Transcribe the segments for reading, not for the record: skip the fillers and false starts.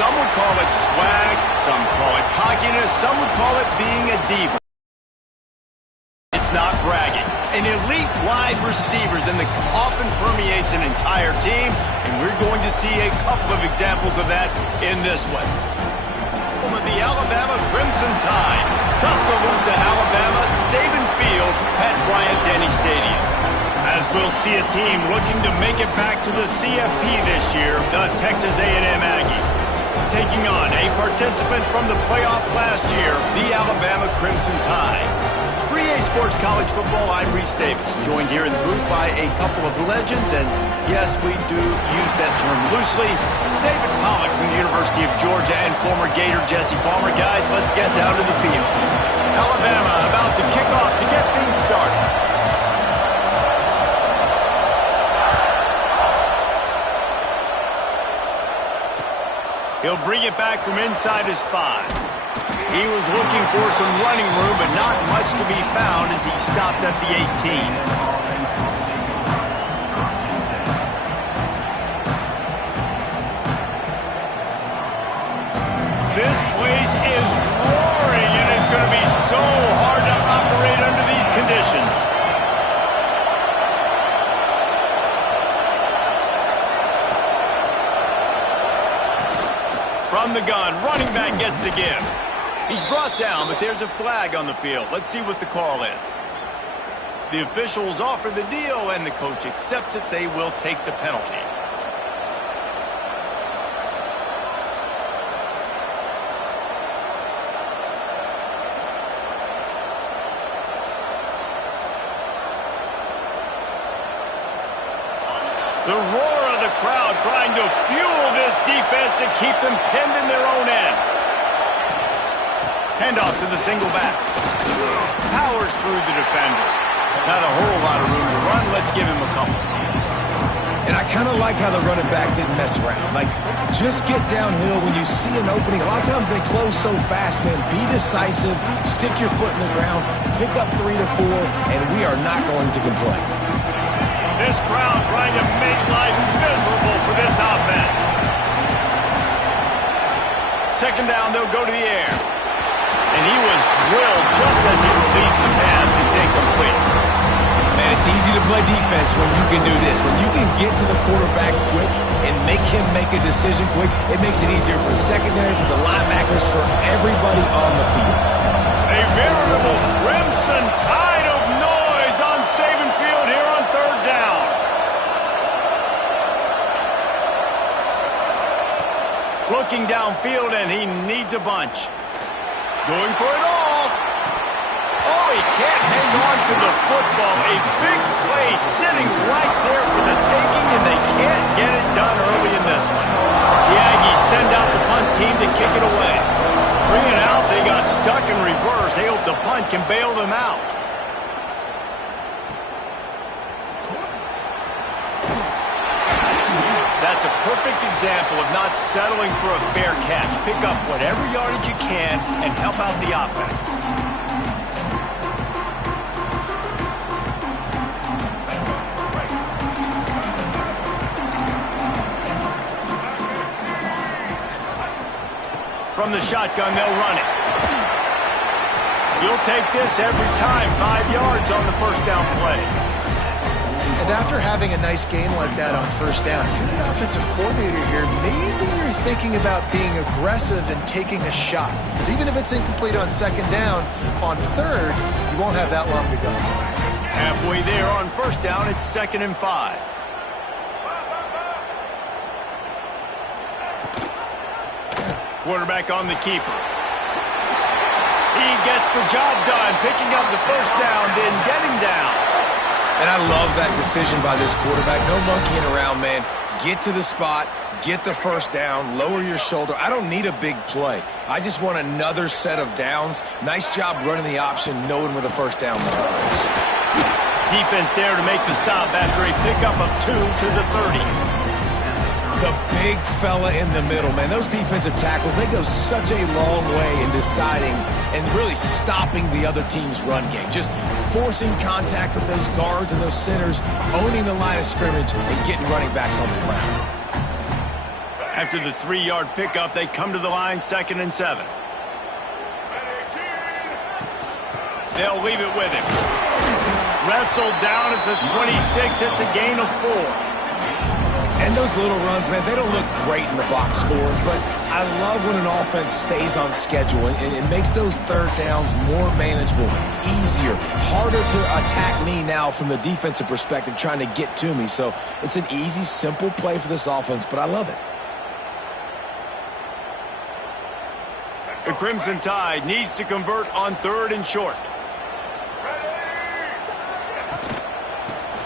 Some would call it swag, some call it cockiness, some would call it being a diva. It's not bragging. An elite wide receivers and often permeates an entire team, and we're going to see a couple of examples of that in this one. Of the Alabama Crimson Tide, Tuscaloosa, Alabama, Saban Field at Bryant-Denny Stadium. As we'll see a team looking to make it back to the CFP this year, the Texas A&M Aggies. Taking on a participant from the playoff last year, the Alabama Crimson Tide. For EA Sports College Football, I'm Reese Davis, joined here in the booth by a couple of legends, and yes, we do use that term loosely. David Pollack from the University of Georgia and former Gator Jesse Palmer. Guys, let's get down to the field. Alabama about to kick off to get things started. He'll bring it back from inside his 5. He was looking for some running room, but not much to be found as he stopped at the 18. This place is roaring, and it's going to be so hard to operate under these conditions. From the gun, running back gets the give. He's brought down, but there's a flag on the field. Let's see what the call is. The officials offer the deal, and the coach accepts it. They will take the penalty. The roar of the crowd trying to fuel this defense to keep them pinned in their own end. Handoff to the single back. Powers through the defender. Not a whole lot of room to run. Let's give him a couple. And I kind of like how the running back didn't mess around. Like, just get downhill when you see an opening. A lot of times they close so fast, man. Be decisive. Stick your foot in the ground. Pick up 3 to 4, and we are not going to complain. This crowd trying to make life miserable for this offense. Second down, they'll go to the air. And he was drilled just as he released the pass. It's incomplete. Man, it's easy to play defense when you can do this. When you can get to the quarterback quick and make him make a decision quick, it makes it easier for the secondary, for the linebackers, for everybody on the field. A veritable crimson tide of noise on Saban Field here on third down. Looking downfield, and he needs a bunch. Going for it all. Oh, he can't hang on to the football. A big play sitting right there for the taking, and they can't get it done early in this one. The Aggies send out the punt team to kick it away. Bring it out. They got stuck in reverse. They hope the punt can bail them out. That's a perfect example of not settling for a fair catch. Pick up whatever yardage you can and help out the offense. From the shotgun, they'll run it. You'll take this every time. 5 yards on the first down play. And after having a nice game like that on first down, if you're the offensive coordinator here, maybe you're thinking about being aggressive and taking a shot. Because even if it's incomplete on second down, on third, you won't have that long to go. Halfway there on first down, it's 2nd and 5. Quarterback on the keeper. He gets the job done, picking up the first down, then getting down. And I love that decision by this quarterback. No monkeying around, man. Get to the spot, get the first down, lower your shoulder. I don't need a big play. I just want another set of downs. Nice job running the option, knowing where the first down is. Defense there to make the stop after a pickup of 2 to the 30. The big fella in the middle, man. Those defensive tackles, they go such a long way in deciding and really stopping the other team's run game. Just forcing contact with those guards and those centers, owning the line of scrimmage, and getting running backs on the ground. After the 3-yard pickup, they come to the line 2nd and 7. They'll leave it with him. Wrestled down at the 26. It's a gain of 4. And those little runs, man, they don't look great in the box score, but I love when an offense stays on schedule, and it makes those third downs more manageable, easier, harder to attack me now from the defensive perspective trying to get to me. So it's an easy, simple play for this offense, but I love it. The Crimson Tide needs to convert on 3rd and short.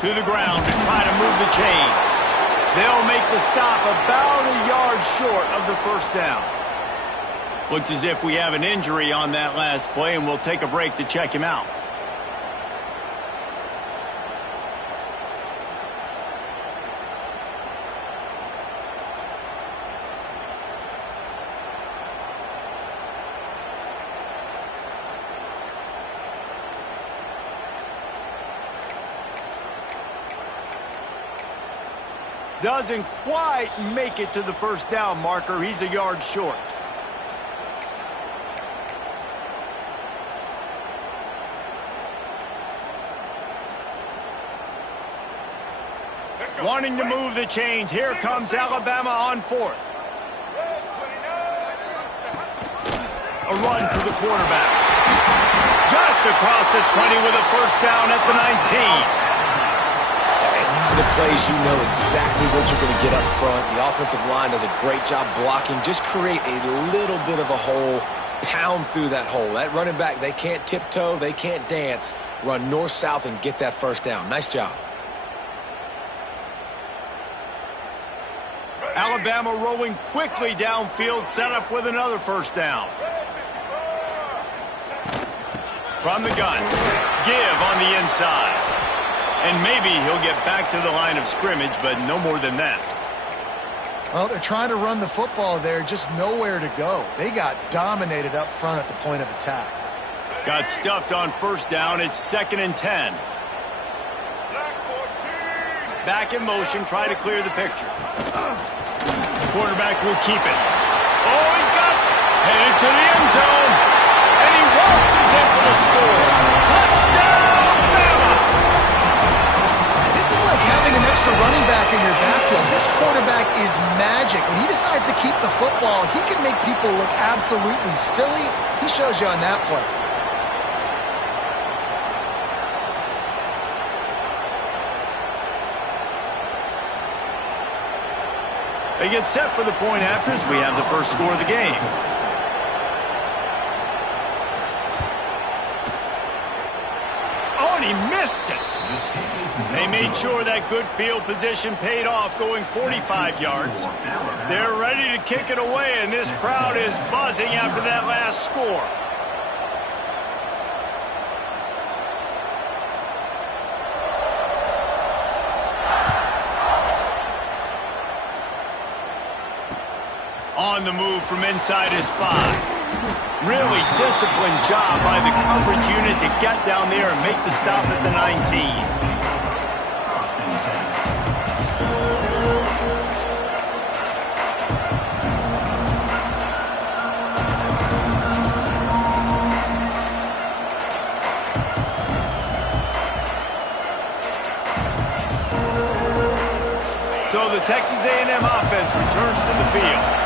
To the ground to try to move the chains. They'll make the stop about a yard short of the first down. Looks as if we have an injury on that last play, and we'll take a break to check him out. Doesn't quite make it to the first down marker. He's a yard short. Wanting to move the chains. Here comes Alabama on 4th. A run for the quarterback. Just across the 20 with a first down at the 19. These are the plays you know exactly what you're going to get up front. The offensive line does a great job blocking. Just create a little bit of a hole, pound through that hole. That running back, they can't tiptoe, they can't dance. Run north-south and get that first down. Nice job. Alabama rolling quickly downfield, set up with another first down. From the gun, give on the inside. And maybe he'll get back to the line of scrimmage, but no more than that. Well, they're trying to run the football there, just nowhere to go. They got dominated up front at the point of attack. Got stuffed on first down. It's 2nd and 10. Back in motion, try to clear the picture. Quarterback will keep it. Oh, he's got it. Headed to the end zone. And he waltzes in for the score. Touchdown, Bama! This is like having an extra running back in your backfield. This quarterback is magic. When he decides to keep the football, he can make people look absolutely silly. He shows you on that play. They get set for the point after as we have the first score of the game. Oh, and he missed it. They made sure that good field position paid off, going 45 yards. They're ready to kick it away, and this crowd is buzzing after that last score. On the move from inside his 5. Really disciplined job by the coverage unit to get down there and make the stop at the 19. So the Texas A&M offense returns to the field.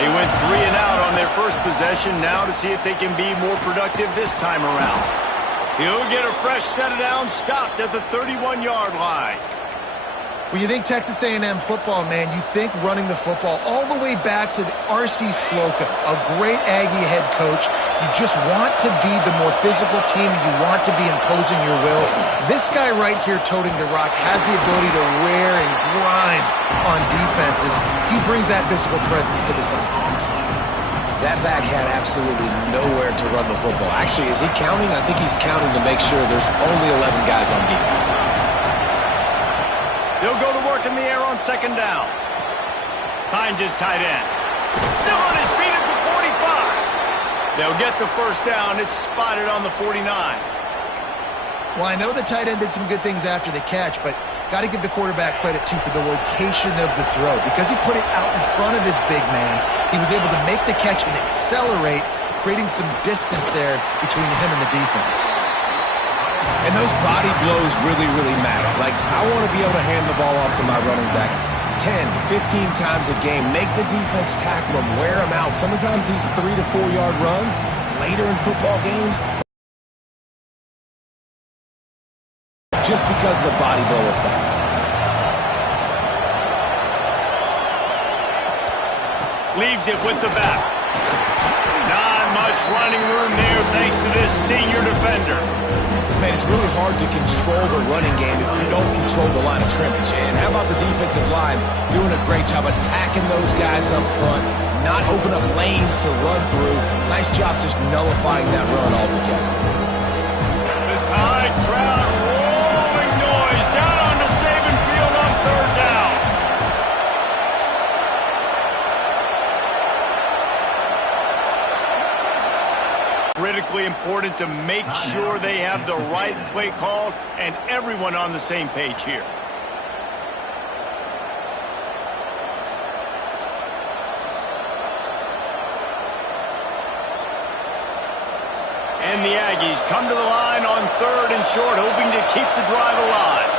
They went 3 and out on their first possession, now to see if they can be more productive this time around. He'll get a fresh set of downs, stopped at the 31-yard line. When you think Texas A&M football, man, you think running the football all the way back to the R.C. Slocum, a great Aggie head coach. You just want to be the more physical team. You want to be imposing your will. This guy right here toting the rock has the ability to wear and grind on defenses. He brings that physical presence to this offense. That back had absolutely nowhere to run the football. Actually, is he counting? I think he's counting to make sure there's only 11 guys on defense. They'll go to work in the air on second down. Finds his tight end. Still on his feet at the 45. They'll get the first down. It's spotted on the 49. Well, I know the tight end did some good things after the catch, but got to give the quarterback credit, too, for the location of the throw. Because he put it out in front of his big man, he was able to make the catch and accelerate, creating some distance there between him and the defense. And those body blows really, really matter. Like, I want to be able to hand the ball off to my running back 10, 15 times a game. Make the defense tackle him, wear him out. Sometimes these 3 to 4 yard runs later in football games, just because of the body blow effect. Leaves it with the back. Not much running room there thanks to this senior defender. Man, it's really hard to control the running game if you don't control the line of scrimmage. And how about the defensive line doing a great job attacking those guys up front, not open up lanes to run through. Nice job just nullifying that run altogether. The Tide crowd rolling noise down onto Saban Field on third down. Critically important to make sure they have the right play called and everyone on the same page here. And the Aggies come to the line on third and short, hoping to keep the drive alive.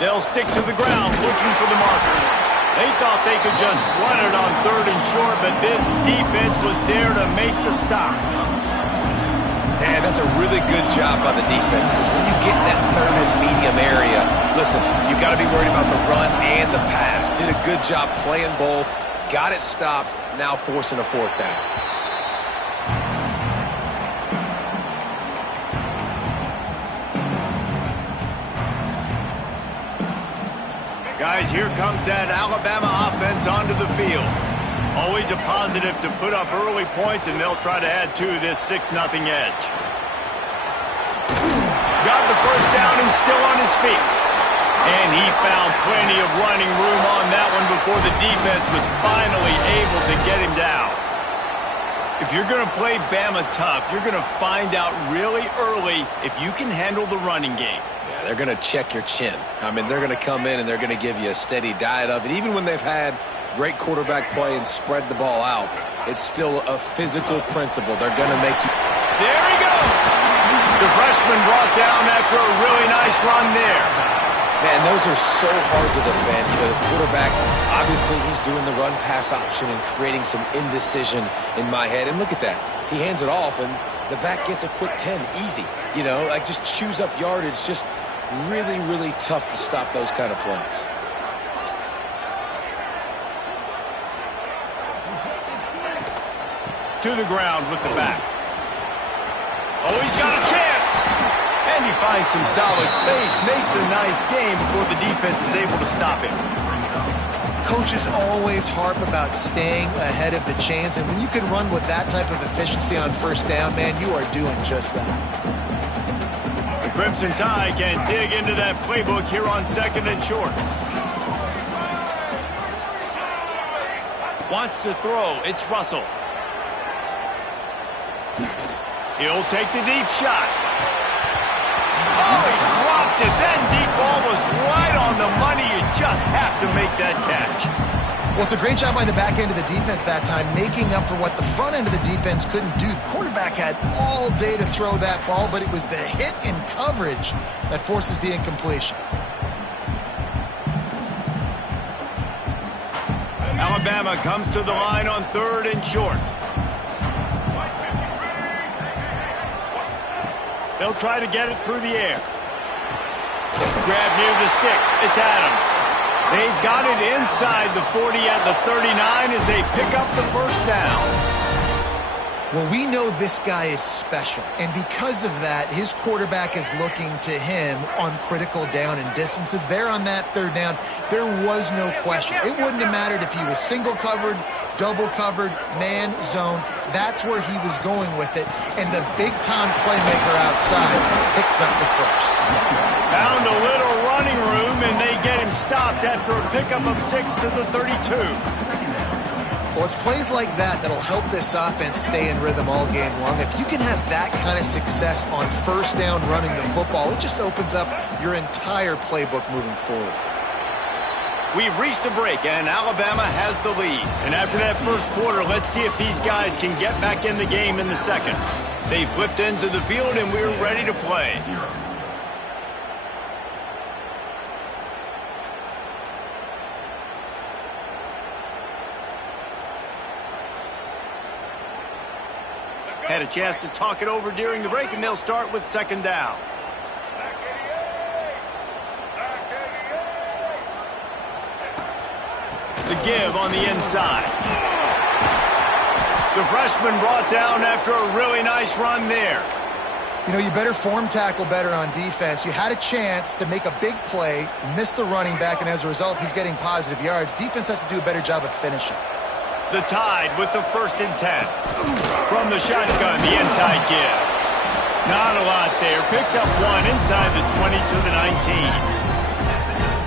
They'll stick to the ground, looking for the marker. They thought they could just run it on third and short, but this defense was there to make the stop. Man, that's a really good job by the defense, because when you get in that third and medium area, listen, you got to be worried about the run and the pass. Did a good job playing both, got it stopped, now forcing a fourth down. Guys, here comes that Alabama offense onto the field. Always a positive to put up early points, and they'll try to add to this 6-0 edge. Got the first down and still on his feet. And he found plenty of running room on that one before the defense was finally able to get him down. If you're going to play Bama tough, you're going to find out really early if you can handle the running game. Yeah, they're going to check your chin. I mean, they're going to come in and they're going to give you a steady diet of it. Even when they've had great quarterback play and spread the ball out, it's still a physical principle. They're going to make you... There he goes! The freshman brought down after a really nice run there. Man, those are so hard to defend. You know, the quarterback, obviously he's doing the run-pass option and creating some indecision in my head. And look at that. He hands it off, and the back gets a quick 10. Easy. You know, like just chews up yardage. Just really, really tough to stop those kind of plays. To the ground with the back. Oh, he's got a chance! And he finds some solid space, makes a nice game before the defense is able to stop him. Coaches always harp about staying ahead of the chains, and when you can run with that type of efficiency on first down, man, you are doing just that. The Crimson Tide can dig into that playbook here on second and short. Wants to throw. It's Russell. He'll take the deep shot. Oh, he dropped it. That deep ball was right on the money. You just have to make that catch. Well, it's a great job by the back end of the defense that time, making up for what the front end of the defense couldn't do. The quarterback had all day to throw that ball, but it was the hit in coverage that forces the incompletion. Alabama comes to the line on third and short. They'll try to get it through the air. Grab near the sticks. It's Adams. They've got it inside the 40 at the 39 as they pick up the first down. Well, we know this guy is special, and because of that, his quarterback is looking to him on critical down and distances. There on that third down, there was no question. It wouldn't have mattered if he was single covered, double covered, man, zone. That's where he was going with it, and the big-time playmaker outside picks up the first. Found a little running room, and they get him stopped after a pickup of 6 to the 32. Well, it's plays like that that'll help this offense stay in rhythm all game long. If you can have that kind of success on first down running the football, it just opens up your entire playbook moving forward. We've reached a break, and Alabama has the lead. And after that first quarter, let's see if these guys can get back in the game in the second. They flipped into the field, and we're ready to play. Had a chance to talk it over during the break, and they'll start with second down. The give on the inside. The freshman brought down after a really nice run there. You know, you better form tackle better on defense. You had a chance to make a big play, miss the running back, and as a result, he's getting positive yards. Defense has to do a better job of finishing. The Tide with the 1st and 10. From the shotgun, the inside give. Not a lot there. Picks up one inside the 20 to the 19.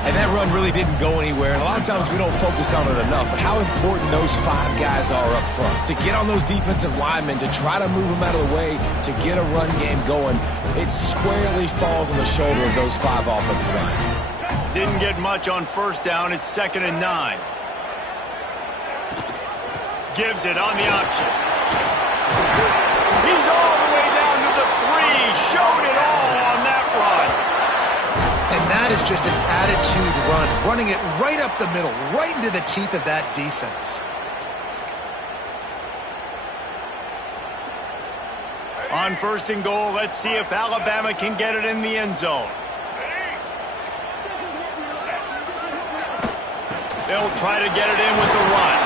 And that run really didn't go anywhere. And a lot of times we don't focus on it enough. But how important those 5 guys are up front. To get on those defensive linemen, to try to move them out of the way, to get a run game going, it squarely falls on the shoulder of those 5 offensive linemen. Didn't get much on first down. It's 2nd and 9. Gives it on the option. He's all the way down to the 3. Showed it all on that run. And that is just an attitude run, running it right up the middle, right into the teeth of that defense. On 1st and goal, let's see if Alabama can get it in the end zone. They'll try to get it in with the run.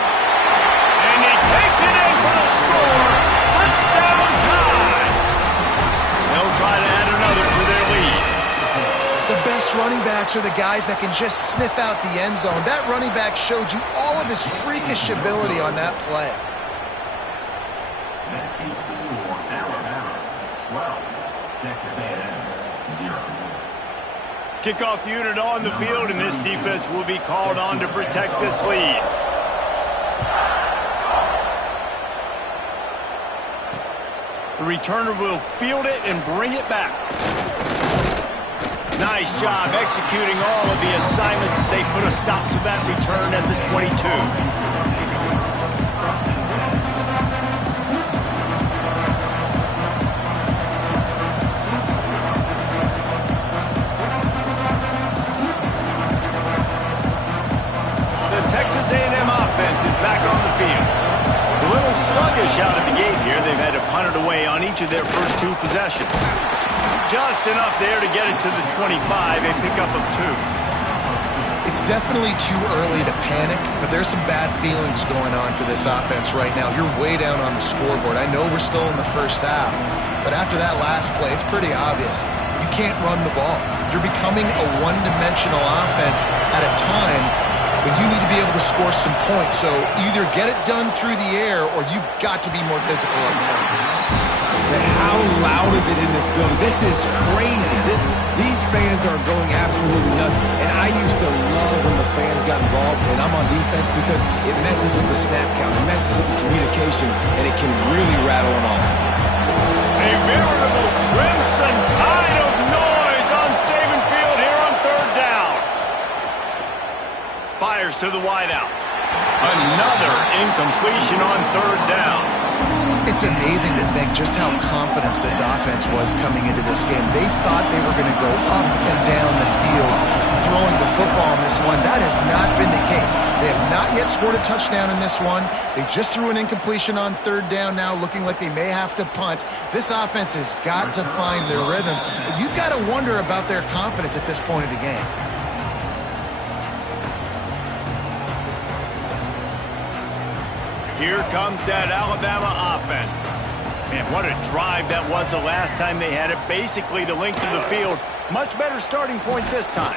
And he takes it in for the score. Touchdown Tide. They'll try to add another to their lead. The best running backs are the guys that can just sniff out the end zone. That running back showed you all of his freakish ability on that play. That keeps the score Alabama 12, Texas A&M 0. Kickoff unit on the field, and this defense will be called on to protect this lead. The returner will field it and bring it back. Nice job executing all of the assignments as they put a stop to that return at the 22. The Texas A&M offense is back on the field. A little sluggish out of the gate here. They've had to punt it away on each of their first 2 possessions. Just enough there to get it to the 25, a pickup of 2. It's definitely too early to panic, but there's some bad feelings going on for this offense right now. You're way down on the scoreboard. I know we're still in the first half, but after that last play, it's pretty obvious. You can't run the ball. You're becoming a one-dimensional offense at a time when you need to be able to score some points. So either get it done through the air or you've got to be more physical up front. But how loud is it in this building? This is crazy. These fans are going absolutely nuts. And I used to love when the fans got involved, and I'm on defense, because it messes with the snap count. It messes with the communication, and it can really rattle an offense. A veritable crimson tide of noise on Saban Field here on 3rd down. Fires to the wideout. Another incompletion on 3rd down. It's amazing to think just how confident this offense was coming into this game. They thought they were going to go up and down the field throwing the football in this one. That has not been the case. They have not yet scored a touchdown in this one. They just threw an incompletion on 3rd down now, looking like they may have to punt. This offense has got to find their rhythm. But you've got to wonder about their confidence at this point of the game. Here comes that Alabama offense. Man, what a drive that was the last time they had it. Basically the length of the field. Much better starting point this time.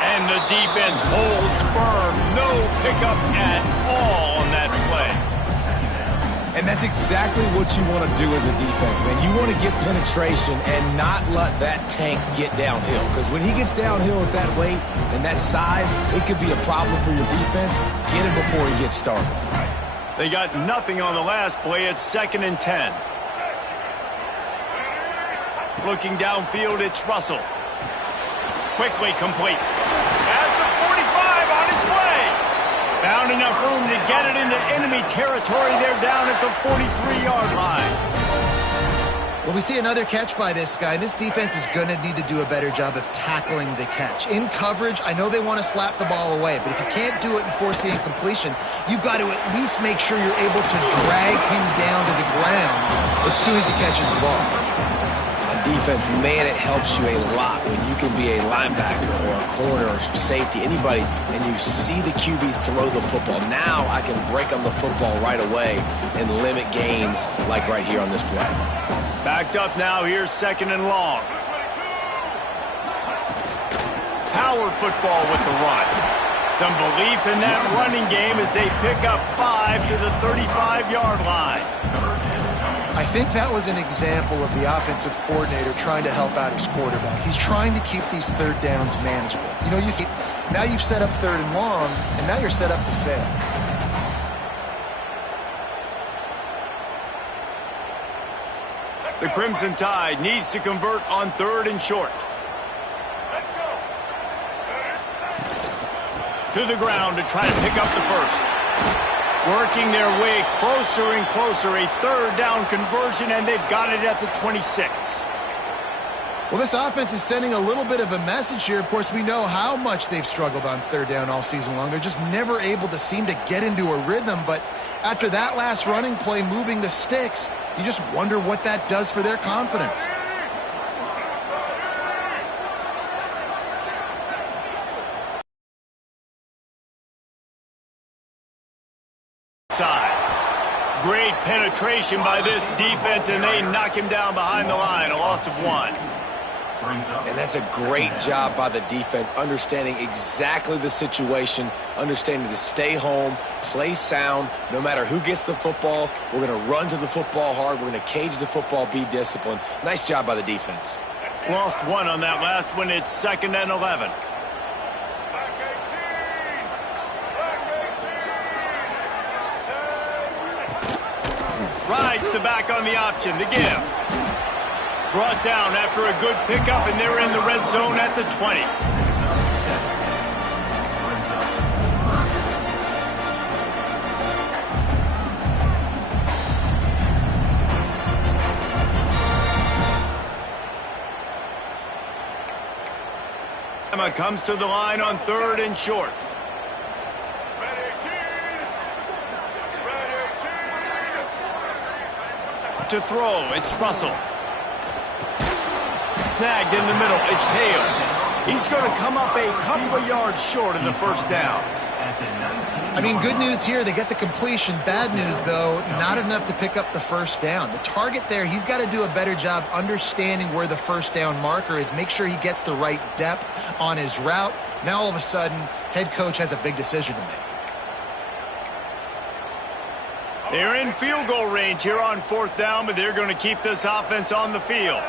And the defense holds firm. No pickup at all on that play. And that's exactly what you want to do as a defense, man. You want to get penetration and not let that tank get downhill. Because when he gets downhill at that weight and that size, it could be a problem for your defense. Get him before he gets started. They got nothing on the last play. It's 2nd and 10. Looking downfield, it's Russell. Quickly complete. At the 45 on its way. Found enough room to get it into enemy territory. They're down at the 43-yard line. Well, we see another catch by this guy. This defense is going to need to do a better job of tackling the catch. In coverage, I know they want to slap the ball away, but if you can't do it and force the incompletion, you've got to at least make sure you're able to drag him down to the ground as soon as he catches the ball. Defense, man, it helps you a lot when you can be a linebacker or a corner or safety, anybody, and you see the QB throw the football. Now I can break on the football right away and limit gains like right here on this play. Backed up now, here's 2nd and long. Power football with the run. Some belief in that running game as they pick up 5 to the 35-yard line. I think that was an example of the offensive coordinator trying to help out his quarterback. He's trying to keep these 3rd downs manageable. You know, now you've set up 3rd and long, and now you're set up to fail. The Crimson Tide needs to convert on 3rd and short. To the ground to try to pick up the first. Working their way closer and closer, a 3rd down conversion, and they've got it at the 26. Well, this offense is sending a little bit of a message here. Of course, we know how much they've struggled on 3rd down all season long. They're just never able to seem to get into a rhythm, but after that last running play moving the sticks, you just wonder what that does for their confidence. Great penetration by this defense, and they knock him down behind the line, a loss of 1. And that's a great job by the defense, understanding exactly the situation, understanding to stay home, play sound. No matter who gets the football, we're going to run to the football hard. We're going to cage the football, be disciplined. Nice job by the defense. Lost 1 on that last one. It's 2nd and 11. Rides the back on the option, the give. Brought down after a good pickup, and they're in the red zone at the 20. Bama comes to the line on 3rd and short. To throw, it's Russell. Snagged in the middle, it's Hale. He's going to come up a couple of yards short of the 1st down. I mean, good news here, they get the completion. Bad news, though, not enough to pick up the 1st down. The target there, he's got to do a better job understanding where the 1st down marker is, make sure he gets the right depth on his route. Now, all of a sudden, head coach has a big decision to make. They're in field goal range here on 4th down, but they're going to keep this offense on the field.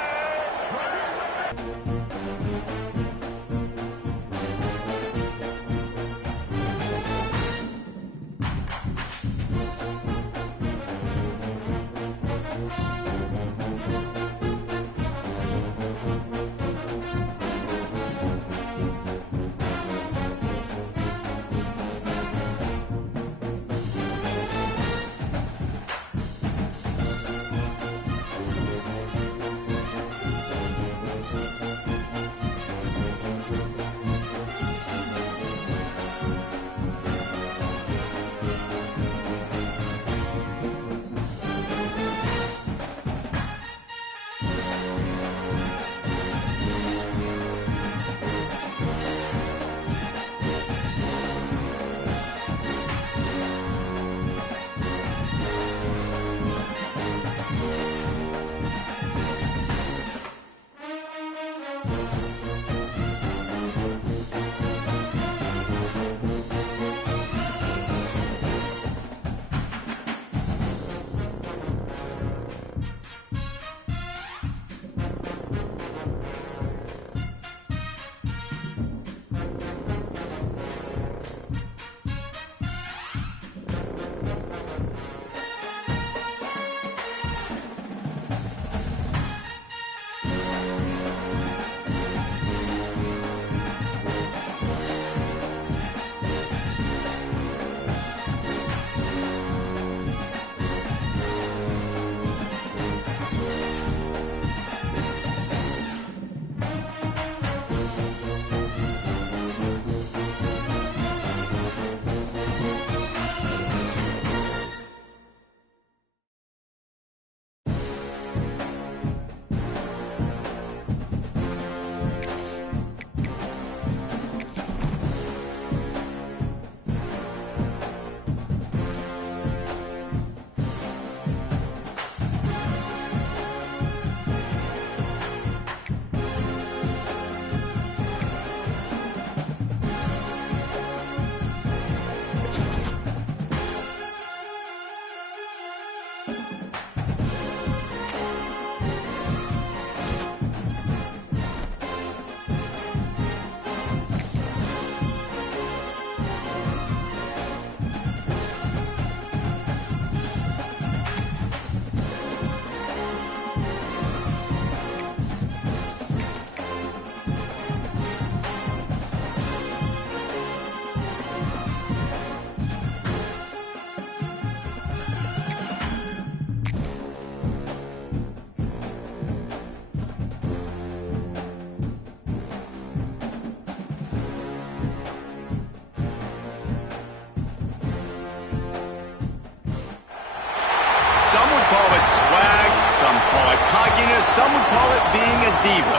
some would call it being a diva.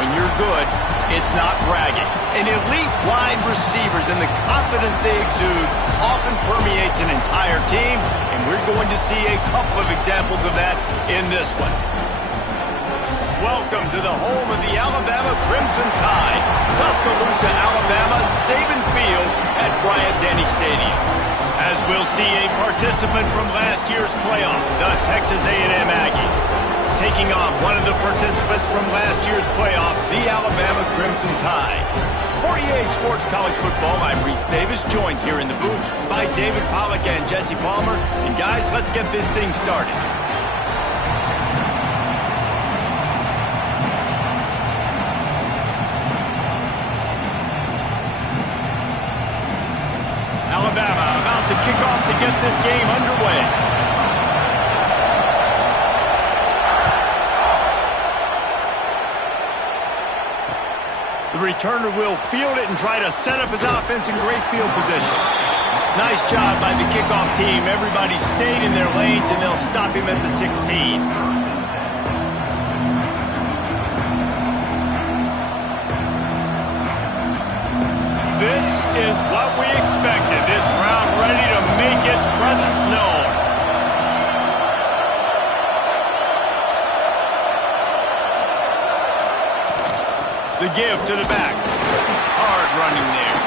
When you're good, it's not bragging. And elite wide receivers and the confidence they exude often permeates an entire team, and we're going to see a couple of examples of that in this one. Welcome to the home of the Alabama Crimson Tide, Tuscaloosa, Alabama, Saban Field at Bryant-Denny Stadium. As we'll see a participant from last year's playoff, the Texas A&M Aggies, taking on one of the participants from last year's playoff, the Alabama Crimson Tide. For EA Sports College Football, I'm Reese Davis, joined here in the booth by David Pollack and Jesse Palmer. And guys, let's get this thing started. Alabama about to kick off to get this game underway. The returner will field it and try to set up his offense in great field position. Nice job by the kickoff team. Everybody stayed in their lanes, and they'll stop him at the 16. This is what we expected. This crowd ready to make its presence known. The give to the back. Hard running there.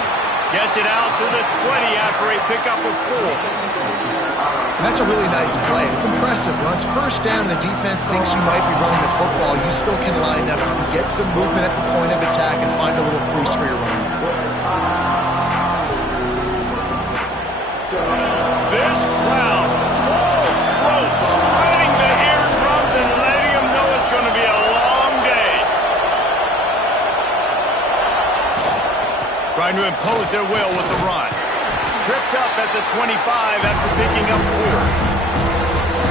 Gets it out to the 20 after a pickup of 4. And that's a really nice play. It's impressive. When it's first down, the defense thinks you might be running the football. You still can line up and get some movement at the point of attack and find a little crease for your running back. This crowd, full throat, spreading the eardrums and letting them know it's going to be a long day. Trying to impose their will with the run. Tripped up at the 25 after picking up 4.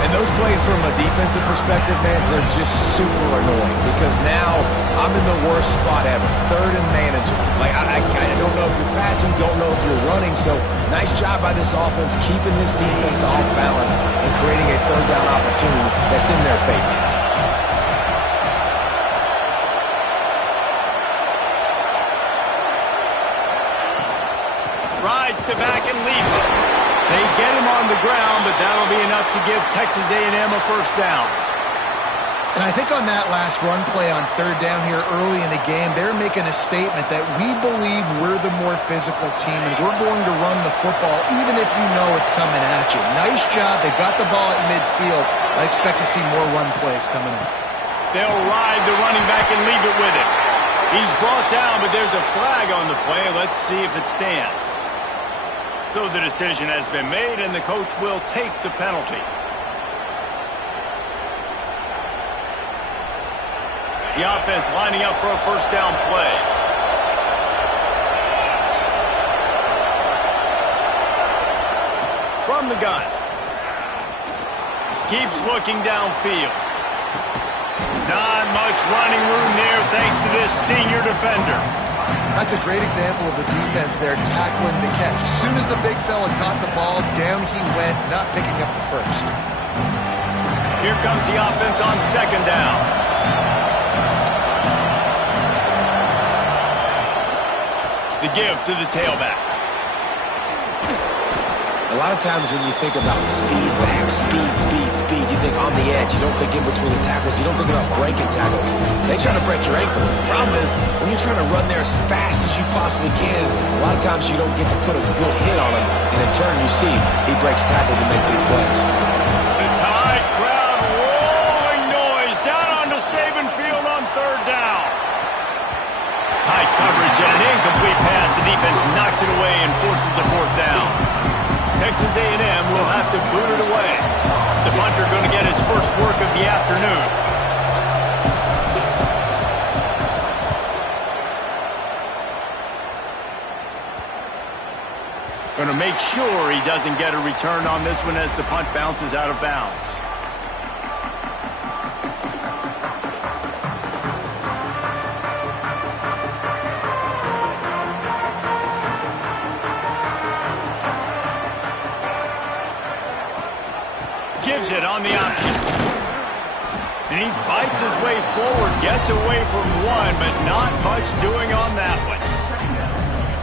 And those plays from a defensive perspective, man, they're just super annoying because now I'm in the worst spot ever. Third and manageable. Like, I don't know if you're passing, don't know if you're running. So nice job by this offense keeping this defense off balance and creating a third down opportunity that's in their favor. Rides to back and leaves it. They get him on the ground, but that'll be enough to give Texas A&M a first down. And I think on that last run play on third down here early in the game, they're making a statement that we believe we're the more physical team and we're going to run the football even if you know it's coming at you. Nice job. They got the ball at midfield. I expect to see more run plays coming up. They'll ride the running back and leave it with him. He's brought down, but there's a flag on the play. Let's see if it stands. So the decision has been made, and the coach will take the penalty. The offense lining up for a first down play. From the gun. Keeps looking downfield. Not much running room there thanks to this senior defender. That's a great example of the defense there tackling the catch. As soon as the big fella caught the ball, down he went, not picking up the first. Here comes the offense on second down. The give to the tailback. A lot of times when you think about speed back, speed, you think on the edge. You don't think in between the tackles. You don't think about breaking tackles. They try to break your ankles. The problem is when you're trying to run there as fast as you possibly can, a lot of times you don't get to put a good hit on him. And in turn, you see he breaks tackles and makes big plays. The Tide crowd rolling noise down onto Saban Field on third down. Tight coverage and an incomplete pass. The defense knocks it away and forces the fourth down. Texas A&M will have to boot it away. The punter going to get his first work of the afternoon. Going to make sure he doesn't get a return on this one as the punt bounces out of bounds. Gives it on the option. And he fights his way forward, gets away from one, but not much doing on that one.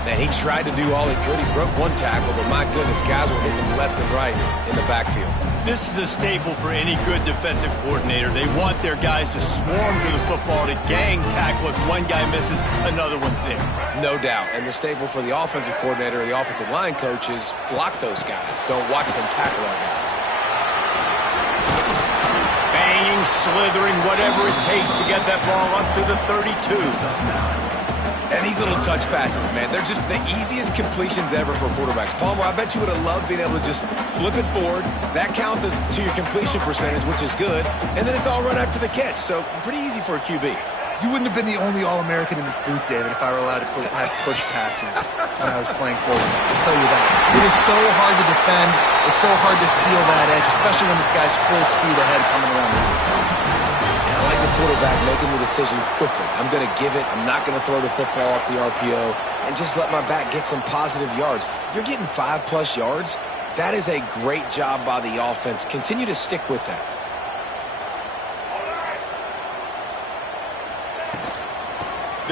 Man, he tried to do all he could. He broke one tackle, but my goodness, guys were hitting him left and right in the backfield. This is a staple for any good defensive coordinator. They want their guys to swarm to the football, to gang tackle. If one guy misses, another one's there. No doubt. And the staple for the offensive coordinator or the offensive line coach is block those guys. Don't watch them tackle our guys. Banging, slithering, whatever it takes to get that ball up to the 32. And these little touch passes, man, they're just the easiest completions ever for quarterbacks. Palmer, I bet you would have loved being able to just flip it forward. That counts as to your completion percentage, which is good. And then it's all run after the catch. So pretty easy for a QB. You wouldn't have been the only All-American in this booth, David, if I were allowed to have push passes when I was playing quarterback. I'll tell you that. It is so hard to defend. It's so hard to seal that edge, especially when this guy's full speed ahead coming around the outside. And I like the quarterback making the decision quickly. I'm going to give it. I'm not going to throw the football off the RPO and just let my back get some positive yards. You're getting 5+ yards. That is a great job by the offense. Continue to stick with that.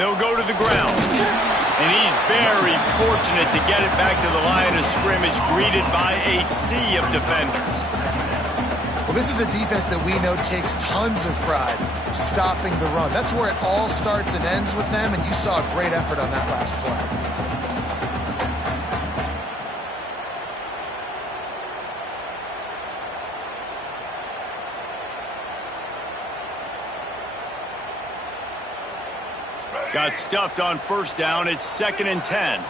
They'll go to the ground. And he's very fortunate to get it back to the line of scrimmage, greeted by a sea of defenders. Well, this is a defense that we know takes tons of pride stopping the run. That's where it all starts and ends with them, and you saw a great effort on that last play. Got stuffed on first down. It's 2nd and 10.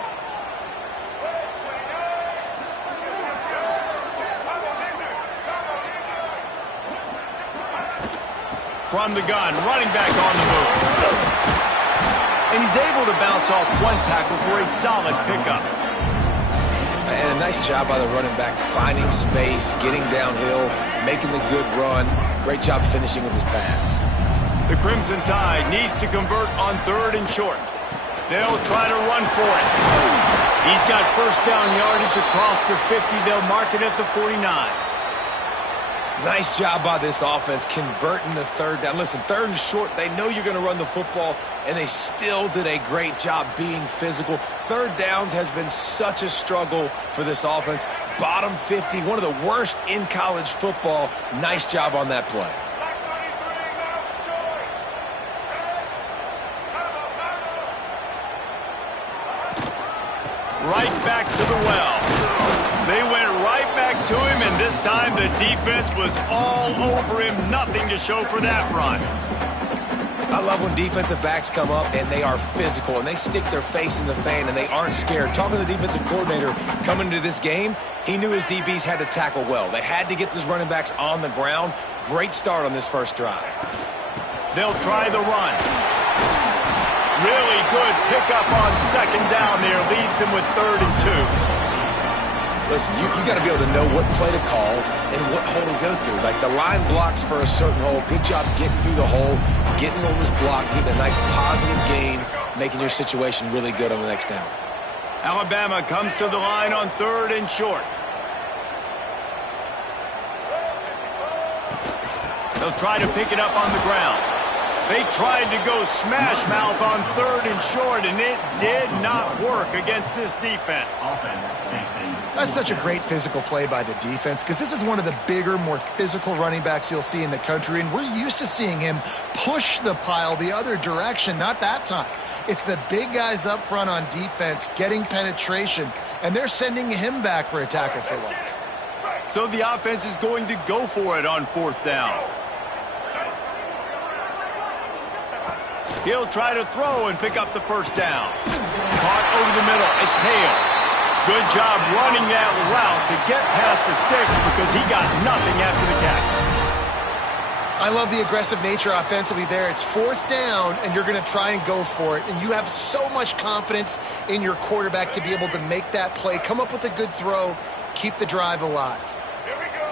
From the gun, running back on the move. And he's able to bounce off one tackle for a solid pickup. And a nice job by the running back, finding space, getting downhill, making the good run. Great job finishing with his pads. The Crimson Tide needs to convert on 3rd and short. They'll try to run for it. He's got first down yardage across the 50. They'll mark it at the 49. Nice job by this offense converting the 3rd down. Listen, 3rd and short, they know you're going to run the football, and they still did a great job being physical. 3rd downs has been such a struggle for this offense. Bottom 50, one of the worst in college football. Nice job on that play. Right back to the well. They went right back to him, and this time the defense was all over him. Nothing to show for that run. I love when defensive backs come up and they are physical and they stick their face in the fan and they aren't scared. Talking to the defensive coordinator coming into this game, he knew his DBs had to tackle well. They had to get these running backs on the ground. Great start on this first drive. They'll try the run. Really good pickup on 2nd down there. Leaves them with 3rd and 2. Listen, you got to be able to know what play to call and what hole to go through. Like the line blocks for a certain hole. Good job getting through the hole, getting what was blocked, getting a nice positive gain, making your situation really good on the next down. Alabama comes to the line on 3rd and short. They'll try to pick it up on the ground. They tried to go smash mouth on 3rd and short, and it did not work against this defense. That's such a great physical play by the defense, because this is one of the bigger, more physical running backs you'll see in the country, and we're used to seeing him push the pile the other direction. Not that time. It's the big guys up front on defense getting penetration, and they're sending him back for a tackle for loss. So the offense is going to go for it on 4th down. He'll try to throw and pick up the first down. Caught over the middle. It's Hale. Good job running that route to get past the sticks because he got nothing after the catch. I love the aggressive nature offensively there. It's 4th down, and you're going to try and go for it. And you have so much confidence in your quarterback to be able to make that play, come up with a good throw, keep the drive alive. Here we go.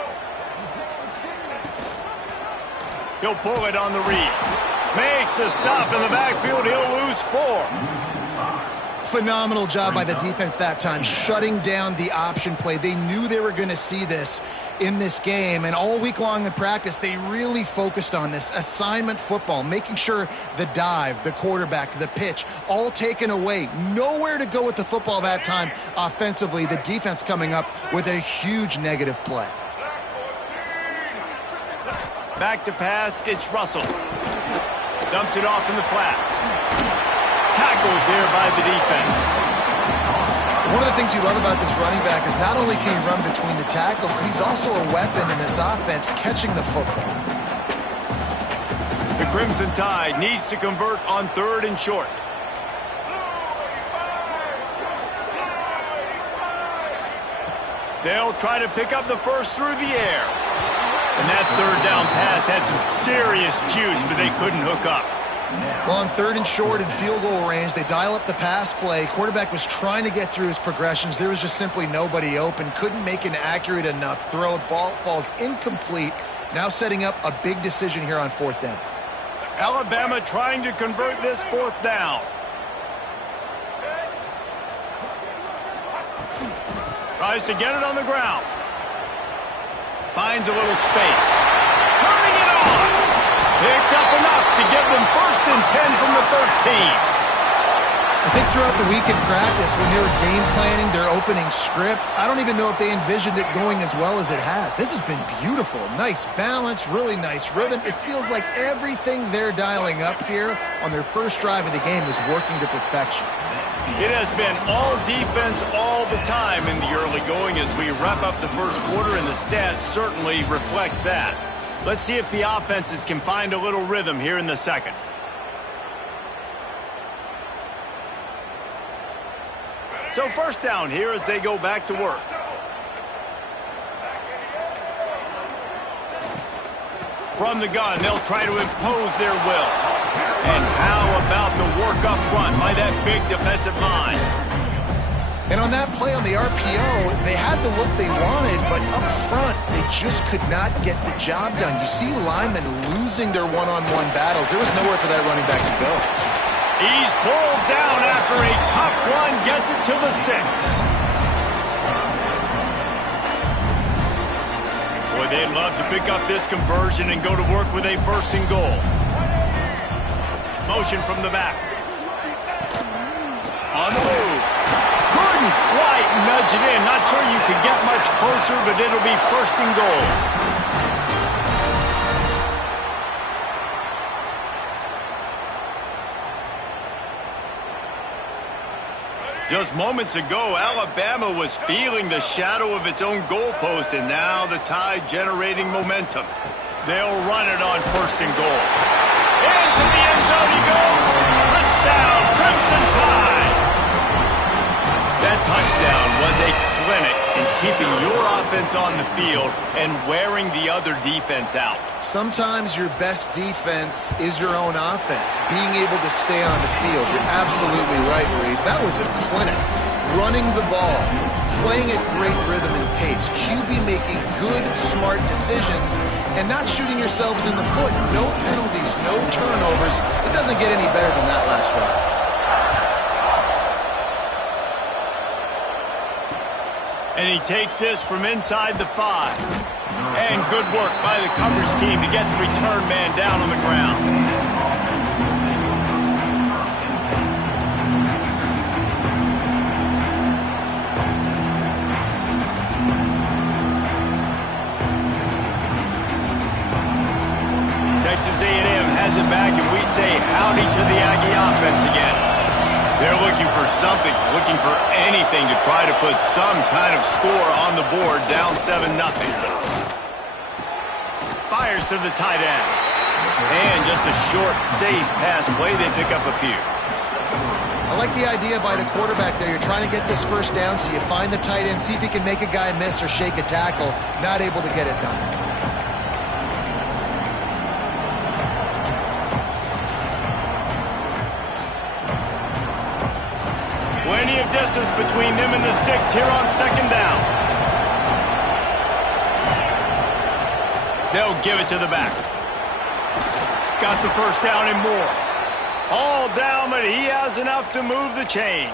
He'll pull it on the read. Makes a stop in the backfield. He'll lose 4. Phenomenal job by the defense that time, shutting down the option play. They knew they were going to see this in this game, and all week long in practice, they really focused on this assignment football, making sure the dive, the quarterback, the pitch, all taken away. Nowhere to go with the football that time offensively. The defense coming up with a huge negative play. Back to pass, it's Russell. Dumps it off in the flats. Tackled there by the defense. One of the things you love about this running back is not only can he run between the tackles, but he's also a weapon in this offense catching the football. The Crimson Tide needs to convert on 3rd and short. They'll try to pick up the first through the air. And that 3rd down pass had some serious juice, but they couldn't hook up. Well, on 3rd and short in field goal range, they dial up the pass play. Quarterback was trying to get through his progressions. There was just simply nobody open. Couldn't make an accurate enough throw. Ball falls incomplete. Now setting up a big decision here on 4th down. Alabama trying to convert this 4th down. Tries to get it on the ground. Finds a little space. Turning it on. Picks up enough to give them 1st and 10 from the 13. I think throughout the week in practice, when they were game planning their opening script, I don't even know if they envisioned it going as well as it has. This has been beautiful. Nice balance, really nice rhythm. It feels like everything they're dialing up here on their first drive of the game is working to perfection. It has been all defense all the time in the early going as we wrap up the first quarter, and the stats certainly reflect that. Let's see if the offenses can find a little rhythm here in the second. So 1st down here as they go back to work. From the gun, they'll try to impose their will. And how about the work up front by that big defensive line? And on that play on the RPO, they had the look they wanted, but up front, they just could not get the job done. You see linemen losing their one-on-one battles. There was nowhere for that running back to go. He's pulled down after a tough run, gets it to the 6. Boy, they'd love to pick up this conversion and go to work with a 1st and goal. Motion from the back. On the move. Couldn't quite nudge it in. Not sure you could get much closer, but it'll be 1st and goal. Just moments ago, Alabama was feeling the shadow of its own goalpost, and now the Tide generating momentum. They'll run it on 1st and goal. Into the end zone he goes. Touchdown, Crimson Tide. That touchdown was a clinic in keeping your offense on the field and wearing the other defense out. Sometimes your best defense is your own offense, being able to stay on the field. You're absolutely right, Reese. That was a clinic. Running the ball, playing at great rhythm and pace, QB making good, smart decisions, and not shooting yourselves in the foot. No penalties, no turnovers. It doesn't get any better than that last drive. And he takes this from inside the 5. And good work by the coverage team to get the return man down on the ground. Texas A&M has it back, and we say howdy to the Aggie offense again. They're looking for something, looking for anything to try to put some kind of score on the board, down 7-0. Fires to the tight end. And just a short, safe pass play. They pick up a few. I like the idea by the quarterback there. You're trying to get this 1st down, so you find the tight end, see if he can make a guy miss or shake a tackle. Not able to get it done. Plenty of distance between them and the sticks here on 2nd down. They'll give it to the back. Got the 1st down and more. All down, but he has enough to move the chains.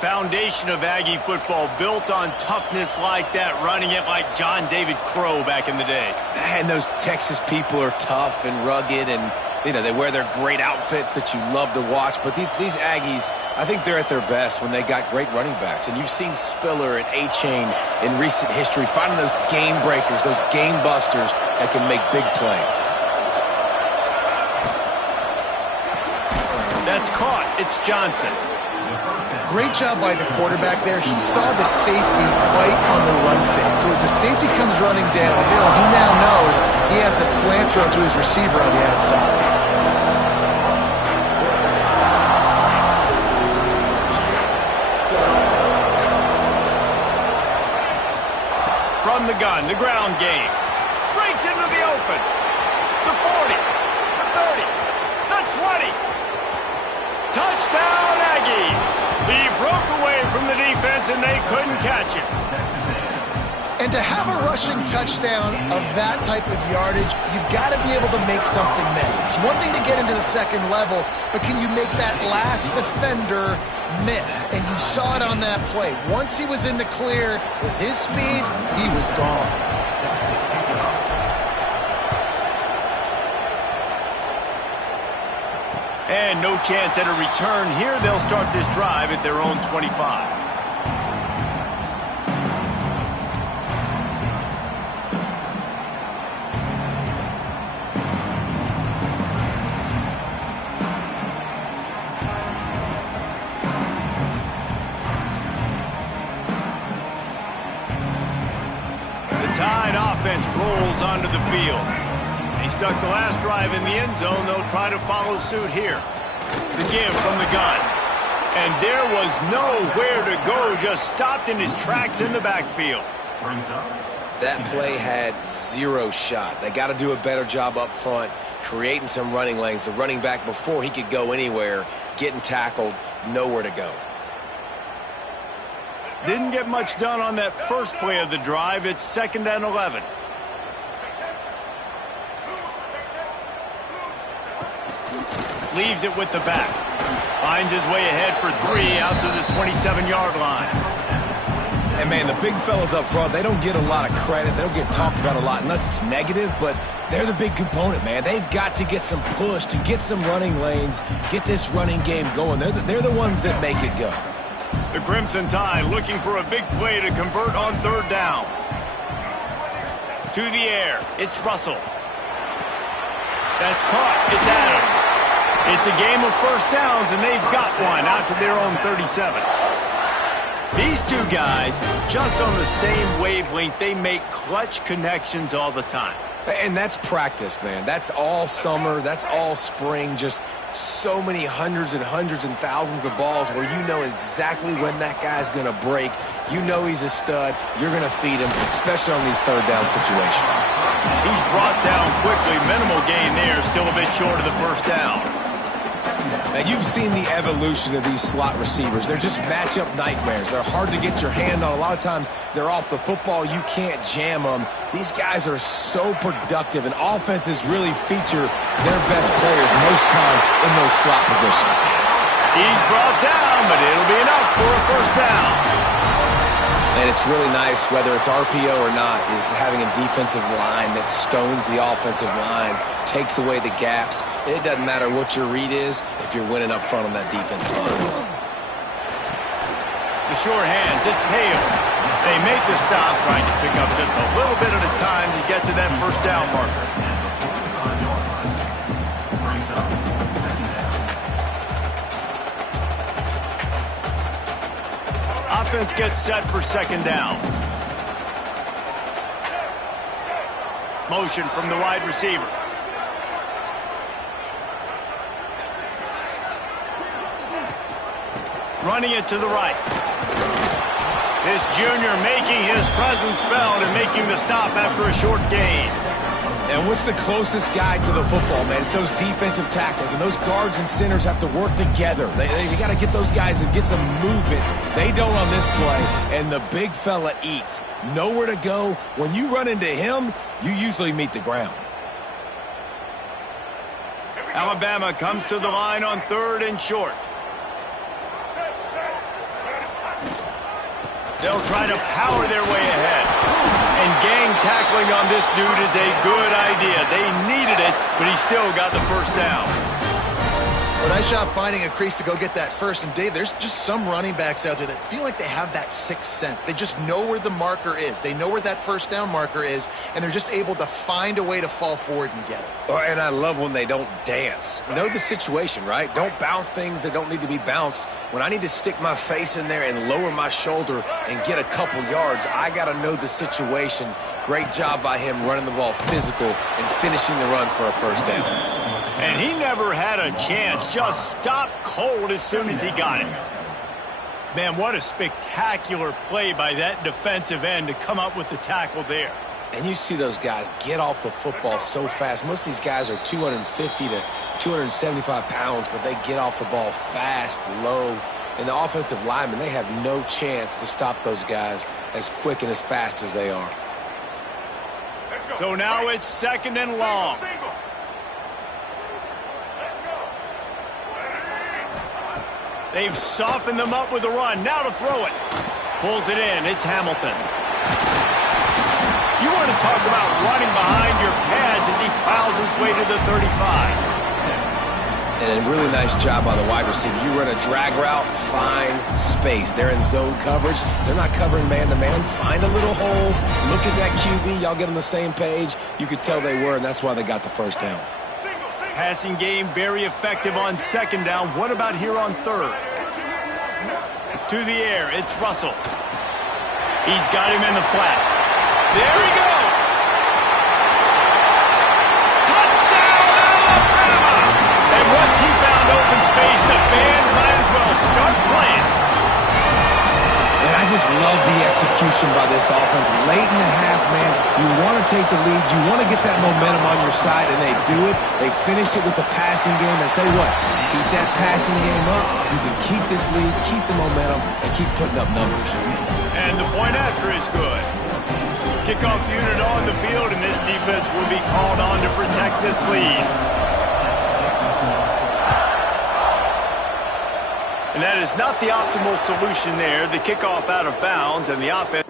Foundation of Aggie football built on toughness like that, running it like John David Crow back in the day. And those Texas people are tough and rugged, and you know, they wear their great outfits that you love to watch. But these Aggies, I think they're at their best when they got great running backs. And you've seen Spiller and A-Chain in recent history finding those game breakers, those game busters that can make big plays. That's caught. It's Johnson. Great job by the quarterback there. He saw the safety bite on the run fake. So as the safety comes running downhill, he now knows he has the slant throw to his receiver on the outside. From the gun, the ground game. Breaks into the open. The 40, the 30, the 20. Touchdown, Aggies. He broke away from the defense, and they couldn't catch him. And to have a rushing touchdown of that type of yardage, you've got to be able to make something miss. It's one thing to get into the second level, but can you make that last defender miss? And you saw it on that play. Once he was in the clear with his speed, he was gone. And no chance at a return here. They'll start this drive at their own 25. The Tide offense rolls onto the field. They stuck the last drive in the end zone. They'll try to follow suit here. The give from the gun. And there was nowhere to go. Just stopped in his tracks in the backfield. That play had zero shot. They got to do a better job up front, creating some running lanes. The running back, before he could go anywhere, getting tackled, nowhere to go. Didn't get much done on that first play of the drive. It's 2nd and 11. Leaves it with the back. Finds his way ahead for 3 out to the 27-yard line. And, man, the big fellas up front, they don't get a lot of credit. They don't get talked about a lot unless it's negative, but they're the big component, man. They've got to get some push, to get some running lanes, get this running game going. They're the ones that make it go. The Crimson Tide looking for a big play to convert on 3rd down. To the air. It's Russell. That's caught. It's Adams. It's a game of first downs, and they've got one out to their own 37. These two guys, just on the same wavelength, they make clutch connections all the time. And that's practice, man. That's all summer. That's all spring. Just so many hundreds and thousands of balls where you know exactly when that guy's going to break. You know he's a stud. You're going to feed him, especially on these 3rd down situations. He's brought down quickly. Minimal gain there. Still a bit short of the first down. Now, you've seen the evolution of these slot receivers. They're just matchup nightmares. They're hard to get your hand on. A lot of times, they're off the football. You can't jam them. These guys are so productive, and offenses really feature their best players most time in those slot positions. He's brought down, but it'll be enough for a first down. And it's really nice, whether it's RPO or not, is having a defensive line that stones the offensive line, takes away the gaps. It doesn't matter what your read is if you're winning up front on that defensive line. The short hands, it's Hale. They make the stop, trying to pick up just a little bit at a time to get to that first down marker. Offense gets set for 2nd down. Motion from the wide receiver. Running it to the right. This junior making his presence felt and making the stop after a short gain. And what's the closest guy to the football, man? It's those defensive tackles, and those guards and centers have to work together. They got to get those guys and get some movement. They don't on this play, and the big fella eats. Nowhere to go. When you run into him, you usually meet the ground. Alabama comes to the line on 3rd and short. They'll try to power their way ahead. And gang tackling on this dude is a good idea. They needed it, but he still got the first down. Well, nice job finding a crease to go get that first. And, Dave, there's just some running backs out there that feel like they have that sixth sense. They just know where the marker is. They know where that first down marker is, and they're just able to find a way to fall forward and get it. Oh, and I love when they don't dance. Know the situation, right? Don't bounce things that don't need to be bounced. When I need to stick my face in there and lower my shoulder and get a couple yards, I got to know the situation. Great job by him running the ball physical and finishing the run for a first down. And he never had a chance. Just stopped cold as soon as he got it. Man, what a spectacular play by that defensive end to come up with the tackle there. And you see those guys get off the football so fast. Most of these guys are 250 to 275 pounds, but they get off the ball fast, low. And the offensive linemen, they have no chance to stop those guys as quick and as fast as they are. So now it's 2nd and long. They've softened them up with a run. Now to throw it. Pulls it in. It's Hamilton. You want to talk about running behind your pads as he fouls his way to the 35. And a really nice job by the wide receiver. You run a drag route, find space. They're in zone coverage. They're not covering man-to-man. Find a little hole. Look at that QB. Y'all get on the same page. You could tell they were, and that's why they got the first down. Passing game very effective on 2nd down. What about here on 3rd? To the air, it's Russell. He's got him in the flat. There he goes! Touchdown, Alabama! And once he found open space, the band might as well start playing. And I just love the execution by this offense. Late in the half, man, you want to take the lead. You want to get that momentum on your side, and they do it. They finish it with the passing game. And tell you what, keep that passing game up. You can keep this lead, keep the momentum, and keep putting up numbers. And the point after is good. Kickoff unit on the field, and this defense will be called on to protect this lead. And that is not the optimal solution there. The kickoff out of bounds, and the offense.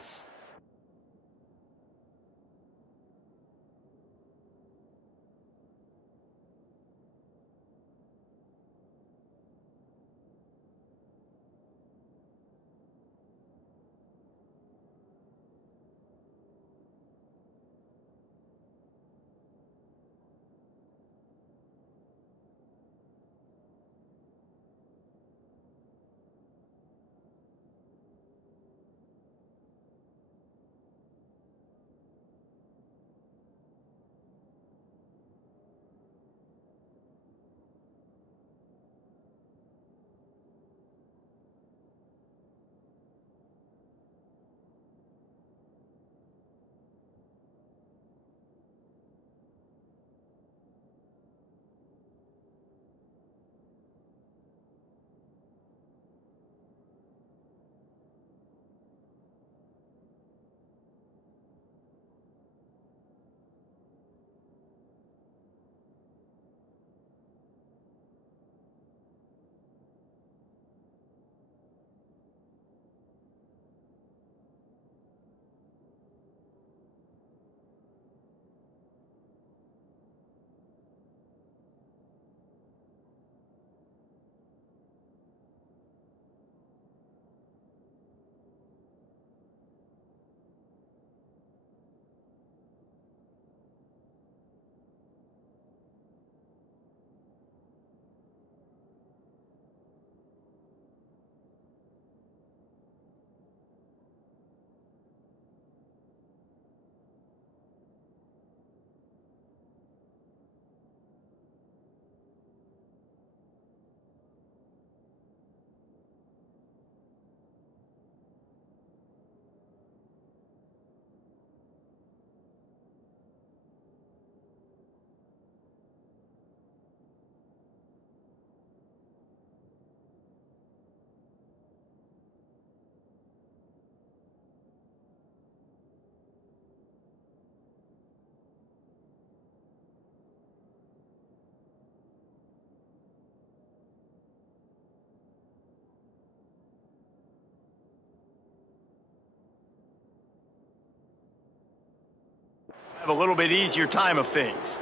a little bit easier time of things.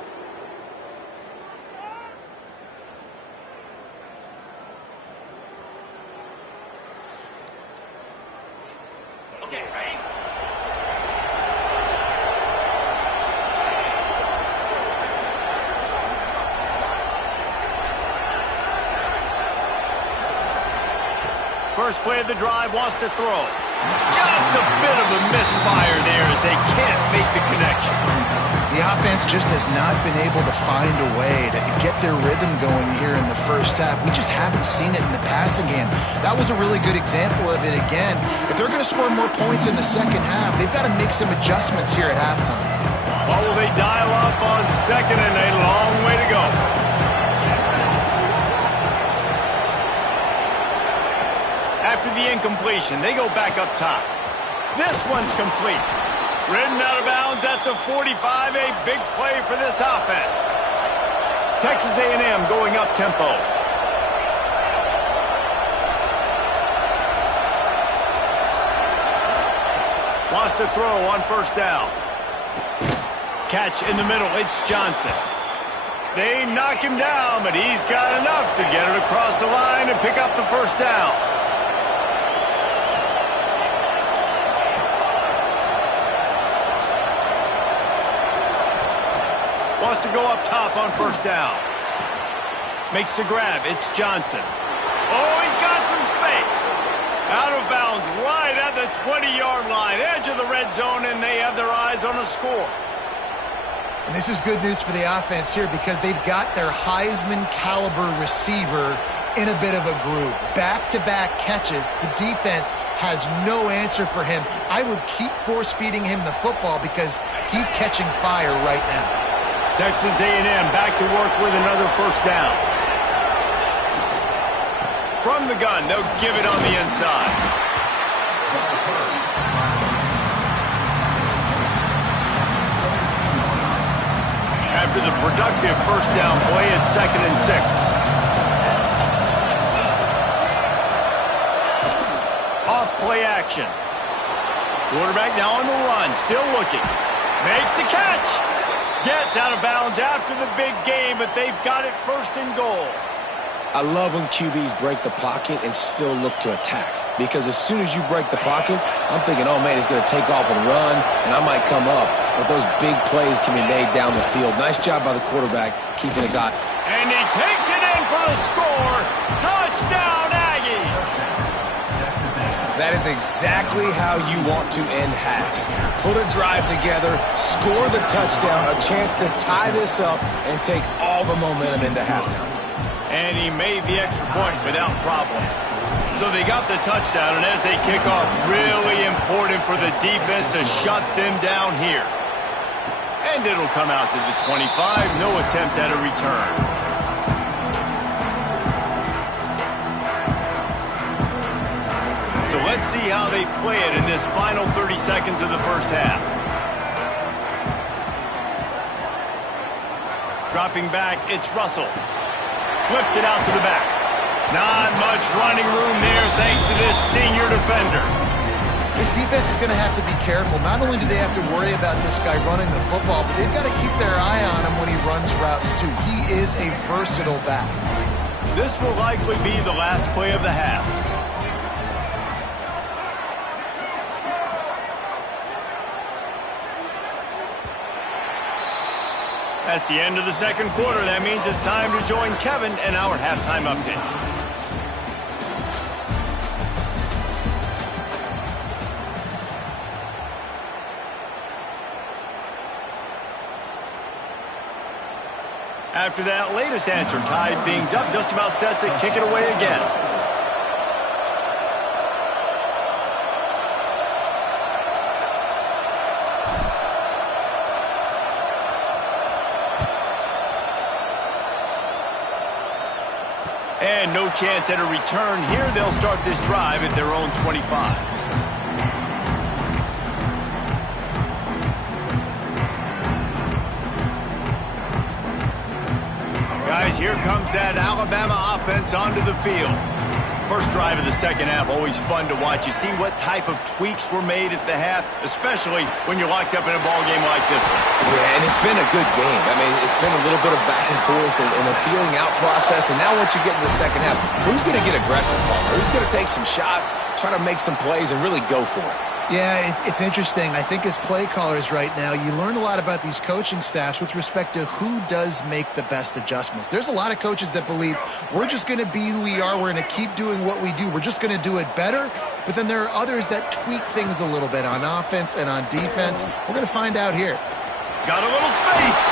Okay, ready? First play of the drive, wants to throw. Just a bit of a misfire there as they can't make the connection. The offense just has not been able to find a way to get their rhythm going here in the first half. We just haven't seen it in the passing game. That was a really good example of it again. If they're going to score more points in the second half, they've got to make some adjustments here at halftime. What will they dial up on second and a long way to go? After the incompletion, they go back up top. This one's complete. Ridden out of bounds at the 45, a big play for this offense. Texas A&M going up tempo. Wants to throw on first down. Catch in the middle, it's Johnson. They knock him down, but he's got enough to get it across the line and pick up the first down. Wants to go up top on first down. Makes the grab. It's Johnson. Oh, he's got some space. Out of bounds right at the 20-yard line. Edge of the red zone, and they have their eyes on a score. And this is good news for the offense here because they've got their Heisman-caliber receiver in a bit of a groove. Back-to-back catches. The defense has no answer for him. I would keep force-feeding him the football because he's catching fire right now. Texas A&M back to work with another first down. From the gun, they'll give it on the inside. After the productive first down play, it's 2nd and 6. Off play action. Quarterback now on the run, still looking. Makes the catch. Gets out of bounds after the big game, but they've got it 1st and goal. I love when QBs break the pocket and still look to attack. Because as soon as you break the pocket, I'm thinking, oh, man, he's going to take off and run, and I might come up. But those big plays can be made down the field. Nice job by the quarterback, keeping his eye. And he takes it in for the score. Touchdown, Aggies! That is exactly how you want to end halves. Put a drive together, score the touchdown, a chance to tie this up, and take all the momentum into halftime. And he made the extra point without problem. So they got the touchdown, and as they kick off, really important for the defense to shut them down here. And it'll come out to the 25, no attempt at a return. So let's see how they play it in this final 30 seconds of the first half. Dropping back, it's Russell. Flips it out to the back. Not much running room there thanks to this senior defender. This defense is going to have to be careful. Not only do they have to worry about this guy running the football, but they've got to keep their eye on him when he runs routes too. He is a versatile back. This will likely be the last play of the half. That's the end of the second quarter. That means it's time to join Kevin in our halftime update. After that latest answer tied things up, just about set to kick it away again. And no chance at a return here. They'll start this drive at their own 25. Guys, here comes that Alabama offense onto the field. First drive of the second half, always fun to watch. You see what type of tweaks were made at the half, especially when you're locked up in a ball game like this one. Yeah, and it's been a good game. I mean, it's been a little bit of back and forth and a feeling out process. And now once you get in the second half, who's going to get aggressive, Palmer? Who's going to take some shots, try to make some plays, and really go for it? Yeah, it's interesting. I think as play callers right now, you learn a lot about these coaching staffs with respect to who does make the best adjustments. There's a lot of coaches that believe we're just going to be who we are. We're going to keep doing what we do. We're just going to do it better. But then there are others that tweak things a little bit on offense and on defense. We're going to find out here. Got a little space.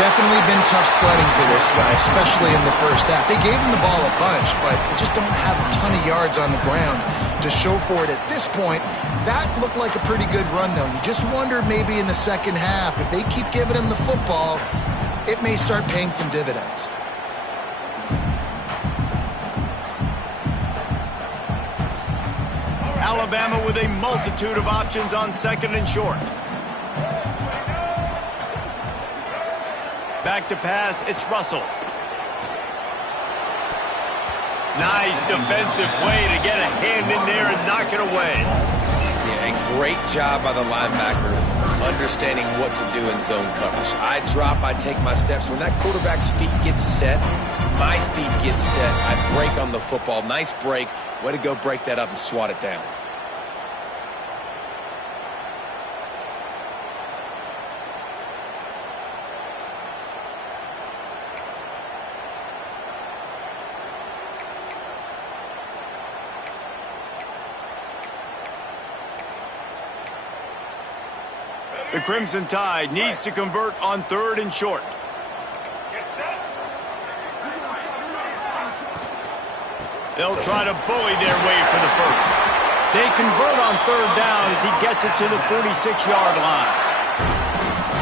Definitely been tough sledding for this guy, especially in the first half. They gave him the ball a bunch, but they just don't have a ton of yards on the ground to show for it at this point. That looked like a pretty good run, though. You just wonder maybe in the second half, if they keep giving him the football, it may start paying some dividends. Alabama with a multitude of options on second and short. Back to pass, it's Russell. Nice defensive play to get a hand in there and knock it away. Yeah, great job by the linebacker understanding what to do in zone coverage. I drop, I take my steps. When that quarterback's feet get set, my feet get set. I break on the football. Nice break. Way to go break that up and swat it down. The Crimson Tide needs to convert on third and short. They'll try to bully their way for the first. They convert on third down as he gets it to the 46-yard line.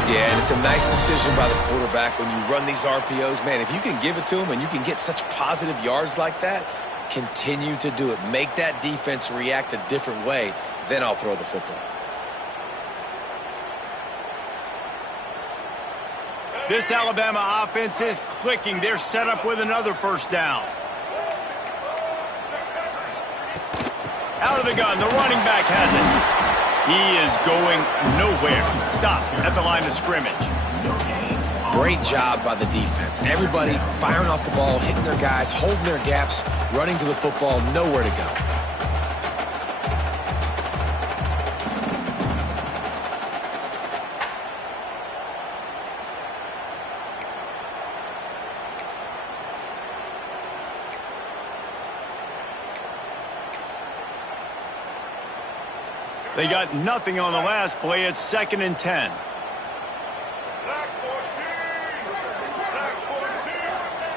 Yeah, and it's a nice decision by the quarterback when you run these RPOs. Man, if you can give it to him and you can get such positive yards like that, continue to do it. Make that defense react a different way, then I'll throw the football. This Alabama offense is clicking. They're set up with another first down. Out of the gun, the running back has it. He is going nowhere. Stop at the line of scrimmage. Great job by the defense. Everybody firing off the ball, hitting their guys, holding their gaps, running to the football, nowhere to go. They got nothing on the last play. It's 2nd and 10.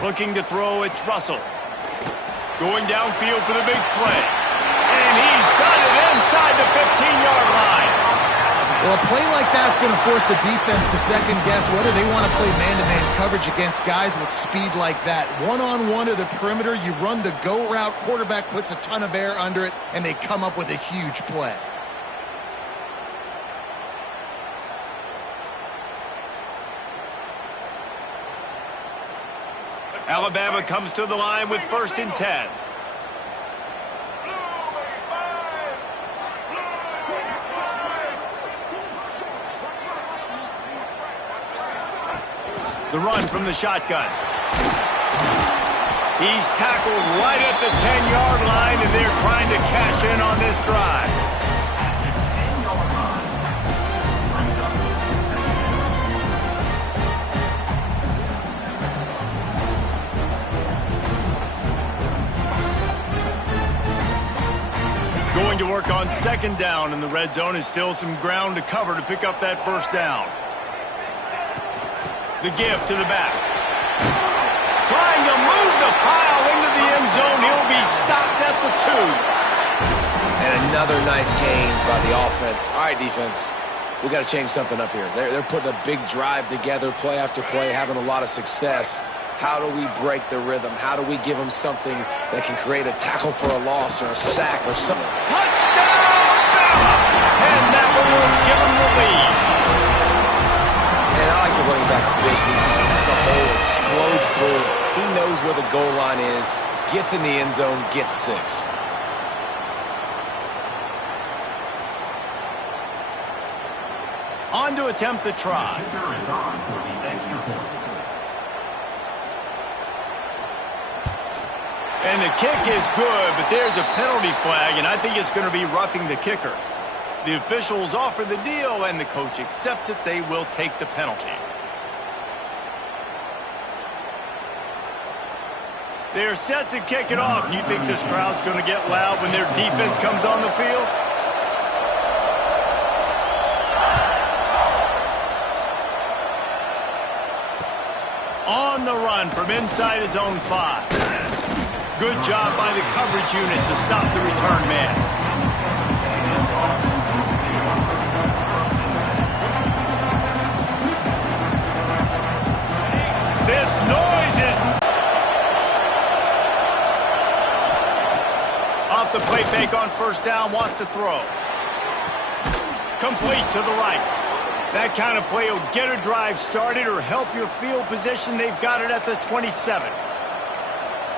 Looking to throw, it's Russell. Going downfield for the big play. And he's got it inside the 15-yard line. Well, a play like that's going to force the defense to second-guess whether they want to play man-to-man coverage against guys with speed like that. One-on-one to the perimeter, you run the go route, quarterback puts a ton of air under it, and they come up with a huge play. Alabama comes to the line with 1st and 10. The run from the shotgun. He's tackled right at the 10-yard line, and they're trying to cash in on this drive. Going to work on 2nd down, and the red zone is still some ground to cover to pick up that first down. The give to the back. Trying to move the pile into the end zone. He'll be stopped at the 2. And another nice gain by the offense. All right, defense, we got to change something up here. They're putting a big drive together, play after play, having a lot of success. How do we break the rhythm? How do we give them something that can create a tackle for a loss or a sack or something? Touchdown, Bama! And that one will give them the lead. And I like the running back's vision. He sees the hole, explodes through it. He knows where the goal line is, gets in the end zone, gets 6. On to attempt the try. Kicker is on for the extra point. And the kick is good, but there's a penalty flag, and I think it's going to be roughing the kicker. The officials offer the deal, and the coach accepts it. They will take the penalty. They're set to kick it off. You think this crowd's going to get loud when their defense comes on the field? On the run from inside his own 5. Good job by the coverage unit to stop the return man. This noise is... Off the play fake on first down, wants to throw. Complete to the right. That kind of play will get a drive started or help your field position. They've got it at the 27.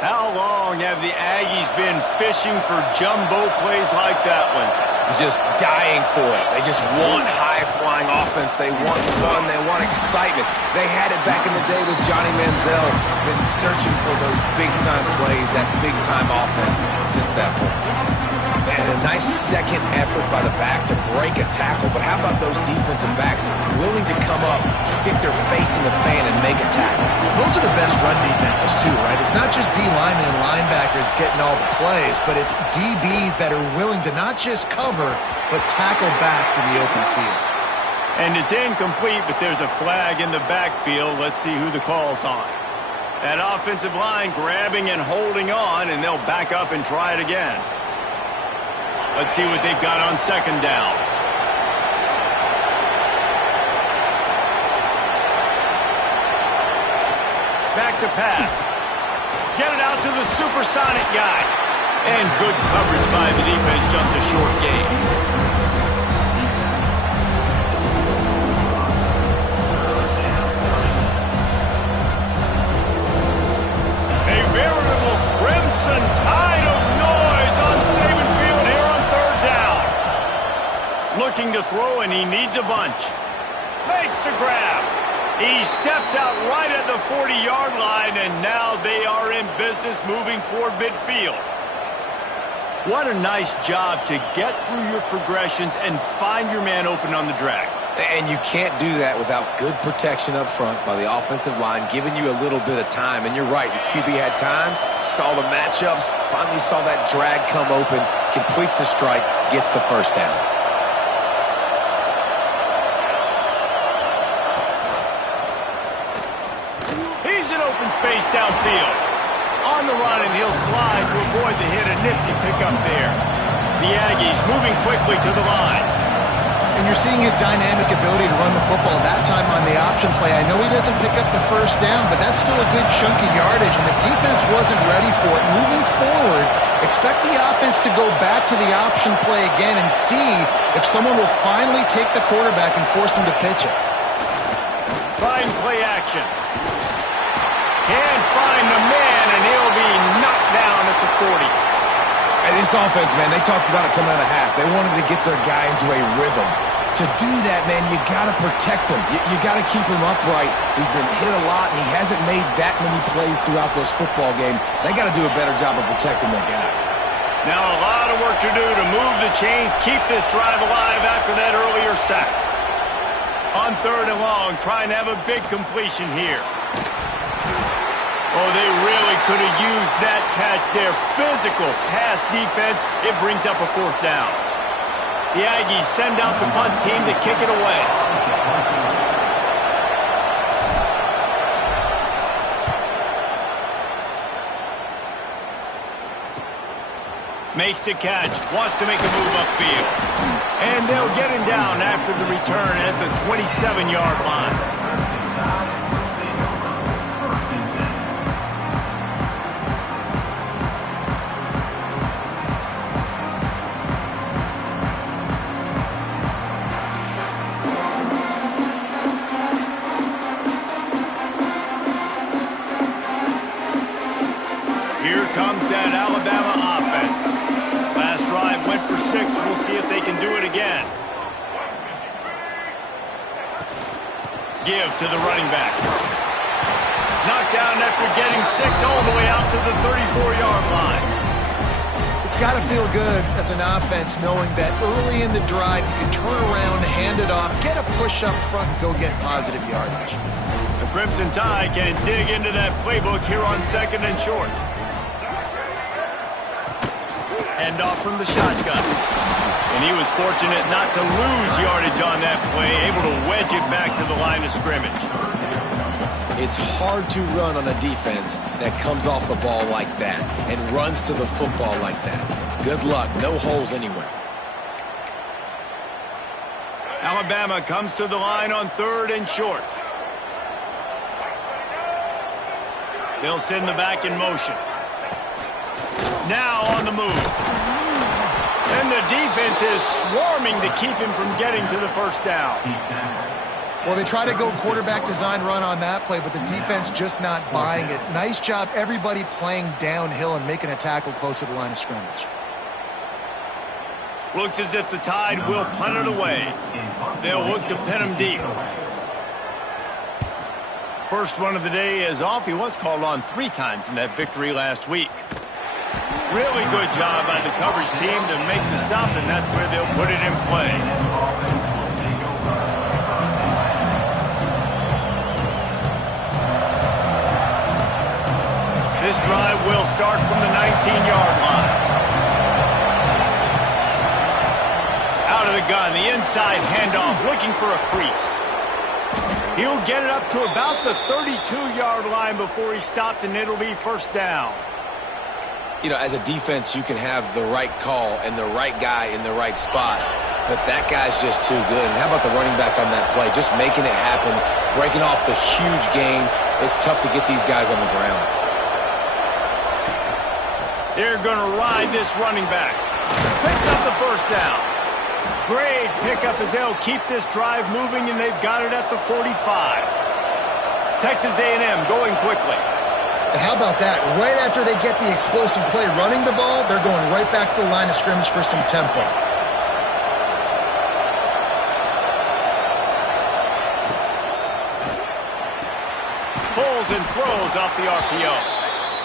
How long have the Aggies been fishing for jumbo plays like that one? Just dying for it. They just want high-flying offense. They want fun. They want excitement. They had it back in the day with Johnny Manziel. Been searching for those big-time plays, that big-time offense since that point. And a nice second effort by the back to break a tackle. But how about those defensive backs willing to come up, stick their face in the fan, and make a tackle? Those are the best run defenses, too, right? It's not just D linemen and linebackers getting all the plays, but it's DBs that are willing to not just cover, but tackle backs in the open field. And it's incomplete, but there's a flag in the backfield. Let's see who the call's on. That offensive line grabbing and holding on, and they'll back up and try it again. Let's see what they've got on second down. Back to pass. Get it out to the supersonic guy. And good coverage by the defense, just a short gain. A veritable crimson tide of noise on Saban Field here on third down. Looking to throw, and he needs a bunch. Makes the grab. He steps out right at the 40-yard line, and now they are in business moving toward midfield. What a nice job to get through your progressions and find your man open on the drag. And you can't do that without good protection up front by the offensive line, giving you a little bit of time. And you're right, the QB had time, saw the matchups, finally saw that drag come open, completes the strike, gets the first down. He's in open space downfield. On the run, and he'll slide to avoid the hit. A nifty pickup there. The Aggies moving quickly to the line. And you're seeing his dynamic ability to run the football that time on the option play. I know he doesn't pick up the first down, but that's still a good chunk of yardage, and the defense wasn't ready for it. Moving forward, expect the offense to go back to the option play again and see if someone will finally take the quarterback and force him to pitch it. Fine play action. Can't find the man, and he'll be knocked down at the 40. And this offense, man, they talked about it coming out of half. They wanted to get their guy into a rhythm. To do that, man, you got to protect him. You got to keep him upright. He's been hit a lot. He hasn't made that many plays throughout this football game. They got to do a better job of protecting their guy. Now a lot of work to do to move the chains, keep this drive alive after that earlier sack. On third and long, trying to have a big completion here. Oh, they really could have used that catch there. Physical pass defense. It brings up a fourth down. The Aggies send out the punt team to kick it away. Makes the catch. Wants to make a move upfield. And they'll get him down after the return at the 27-yard line. Here comes We'll see if they can do it again. Give to the running back. Knocked down after getting 6 all the way out to the 34-yard line. It's got to feel good as an offense knowing that early in the drive you can turn around, hand it off, get a push up front, and go get positive yardage. The Crimson Tide can dig into that playbook here on 2nd and short. Hand off from the shotgun. And he was fortunate not to lose yardage on that play, able to wedge it back to the line of scrimmage. It's hard to run on a defense that comes off the ball like that and runs to the football like that. Good luck. No holes anywhere. Alabama comes to the line on 3rd and short. They'll send the back in motion. Now on the move. And the defense is swarming to keep him from getting to the first down. Well, they try to go quarterback design run on that play, but the defense just not buying it. Nice job, everybody playing downhill and making a tackle close to the line of scrimmage. Looks as if the Tide will punt it away. They'll look to pin him deep. First one of the day is off. He was called on 3 times in that victory last week. Really good job by the coverage team to make the stop, and that's where they'll put it in play. This drive will start from the 19-yard line. Out of the gun, the inside handoff, looking for a crease. He'll get it up to about the 32-yard line before he stopped, and it'll be first down. You know, as a defense, you can have the right call and the right guy in the right spot, but that guy's just too good. And how about the running back on that play? Just making it happen, breaking off the huge gain. It's tough to get these guys on the ground. They're going to ride this running back. Picks up the first down. Great pickup as they'll keep this drive moving, and they've got it at the 45. Texas A&M going quickly. And how about that? Right after they get the explosive play running the ball, they're going right back to the line of scrimmage for some tempo. Pulls and throws off the RPO.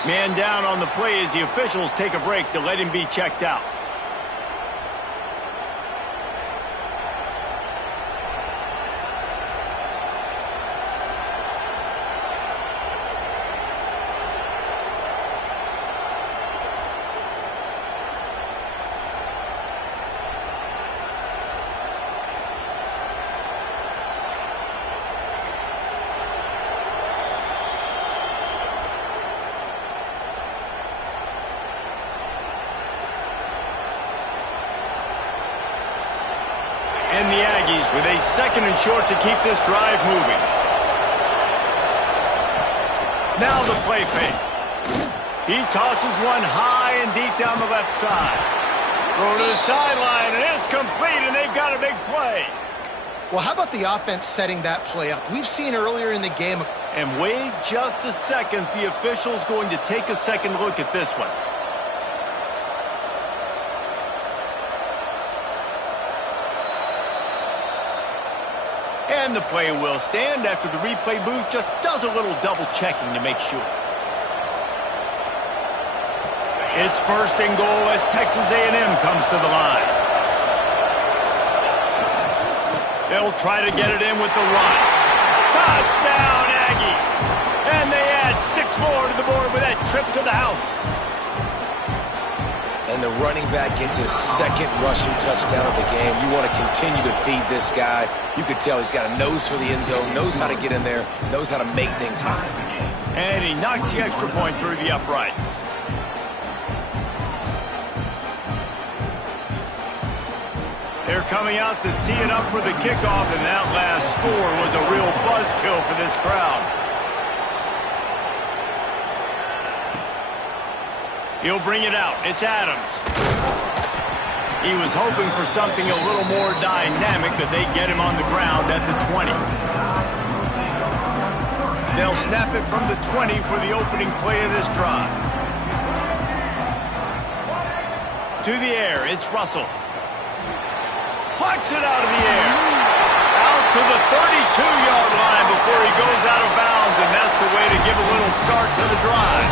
Man down on the play as the officials take a break to let him be checked out. And the Aggies with a 2nd and short to keep this drive moving. Now the play fake. He tosses one high and deep down the left side. Throw to the sideline, and it's complete, and they've got a big play. Well, how about the offense setting that play up? We've seen earlier in the game. And wait just a second. The official's going to take a second look at this one. And the play will stand after the replay booth just does a little double checking to make sure. It's 1st and goal as Texas A&M comes to the line. They'll try to get it in with the run. Touchdown, Aggies! And they add 6 more to the board with that trip to the house. And the running back gets his 2nd rushing touchdown of the game. You want to continue to feed this guy. You could tell he's got a nose for the end zone, knows how to get in there, knows how to make things happen. And he knocks the extra point through the uprights. They're coming out to tee it up for the kickoff, and that last score was a real buzzkill for this crowd. He'll bring it out. It's Adams. He was hoping for something a little more dynamic, that they get him on the ground at the 20. They'll snap it from the 20 for the opening play of this drive. To the air, it's Russell. Plucks it out of the air. Out to the 32-yard line before he goes out of bounds, and that's the way to give a little start to the drive.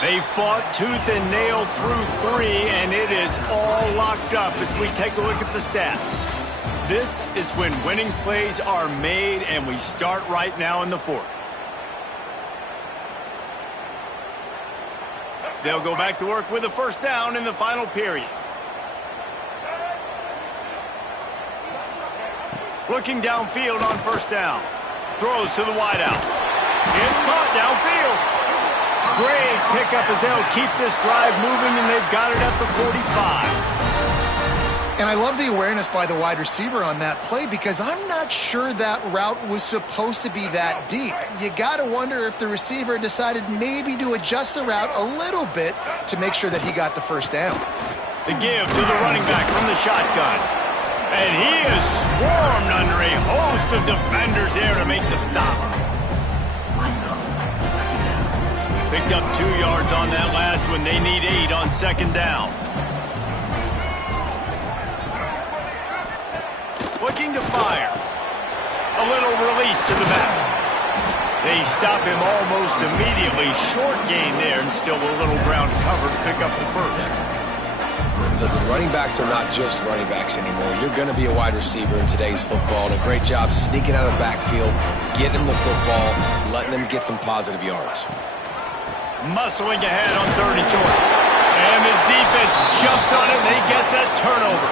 They fought tooth and nail through 3, and it is all locked up as we take a look at the stats. This is when winning plays are made, and we start right now in the 4th. They'll go back to work with a first down in the final period. Looking downfield on first down. Throws to the wideout. It's caught downfield. Great pickup as they'll keep this drive moving, and they've got it at the 45. And I love the awareness by the wide receiver on that play because I'm not sure that route was supposed to be that deep. You got to wonder if the receiver decided maybe to adjust the route a little bit to make sure that he got the first down. The give to the running back from the shotgun. And he is swarmed under a host of defenders there to make the stop. Picked up 2 yards on that last one. They need 8 on second down. Looking to fire. A little release to the back. They stop him almost immediately. Short gain there, and still a little ground cover to pick up the first. Listen, running backs are not just running backs anymore. You're going to be a wide receiver in today's football, and a great job sneaking out of the backfield, getting the football, letting them get some positive yards. Muscling ahead on 3rd and short. And the defense jumps on it, and they get that turnover.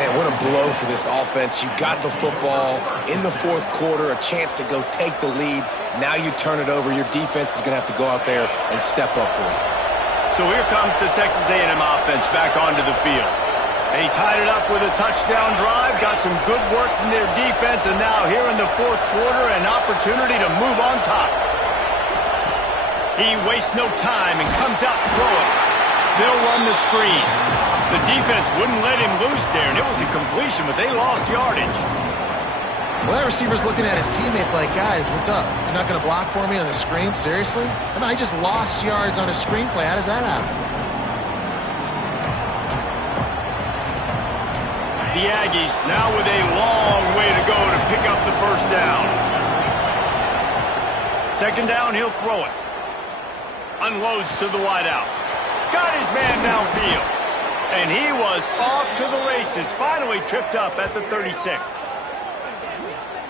Man, what a blow for this offense. You got the football in the 4th quarter, a chance to go take the lead. Now you turn it over. Your defense is going to have to go out there and step up for you. So here comes the Texas A&M offense back onto the field. They tied it up with a touchdown drive, got some good work from their defense, and now here in the 4th quarter, an opportunity to move on top. He wastes no time and comes out throwing. They'll run the screen. The defense wouldn't let him loose there, and it was a completion, but they lost yardage. Well, that receiver's looking at his teammates like, guys, what's up? You're not going to block for me on the screen? Seriously? I mean, I just lost yards on a screenplay. How does that happen? The Aggies now with a long way to go to pick up the first down. Second down, he'll throw it. Unloads to the wideout. Got his man downfield. And he was off to the races. Finally tripped up at the 36.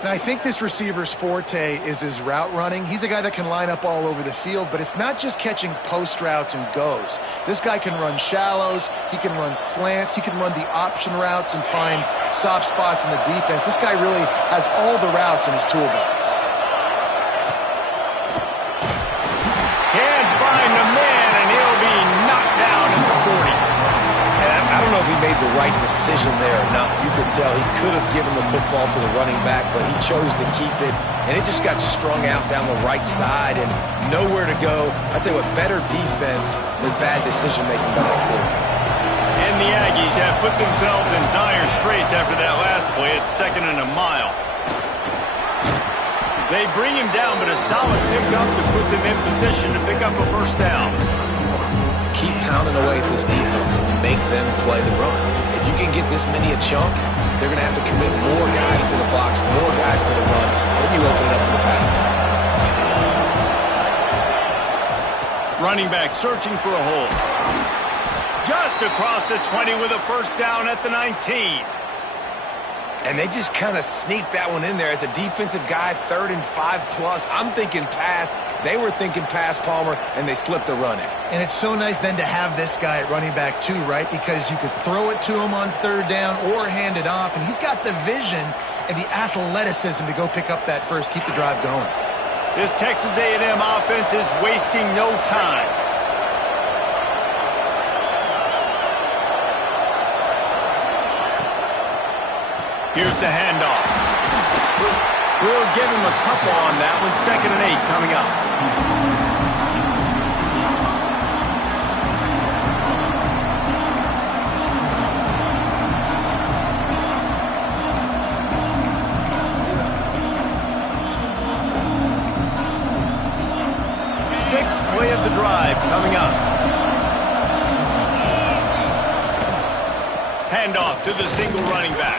Now, I think this receiver's forte is his route running. He's a guy that can line up all over the field, but it's not just catching post routes and goes. This guy can run shallows. He can run slants. He can run the option routes and find soft spots in the defense. This guy really has all the routes in his toolbox. I don't know if he made the right decision there or not. You could tell he could have given the football to the running back, but he chose to keep it, and it just got strung out down the right side and nowhere to go. I tell you what, better defense than bad decision-making by that quarterback. And the Aggies have put themselves in dire straits after that last play. It's 2nd and a mile. They bring him down, but a solid pickup to put them in position to pick up a first down. Keep pounding away at this defense and make them play the run. If you can get this many a chunk, they're going to have to commit more guys to the box, more guys to the run. Then you open it up for the passing. Running back searching for a hole. Just across the 20 with a first down at the 19. And they just kind of sneaked that one in there as a defensive guy, 3rd and 5+. I'm thinking pass. They were thinking pass, Palmer, and they slipped the run in. And it's so nice then to have this guy at running back too, right? Because you could throw it to him on 3rd down or hand it off, and he's got the vision and the athleticism to go pick up that first, keep the drive going. This Texas A&M offense is wasting no time. Here's the handoff. We'll give him a couple on that one. 2nd and 8 coming up. sixth play of the drive coming up. Handoff to the single running back.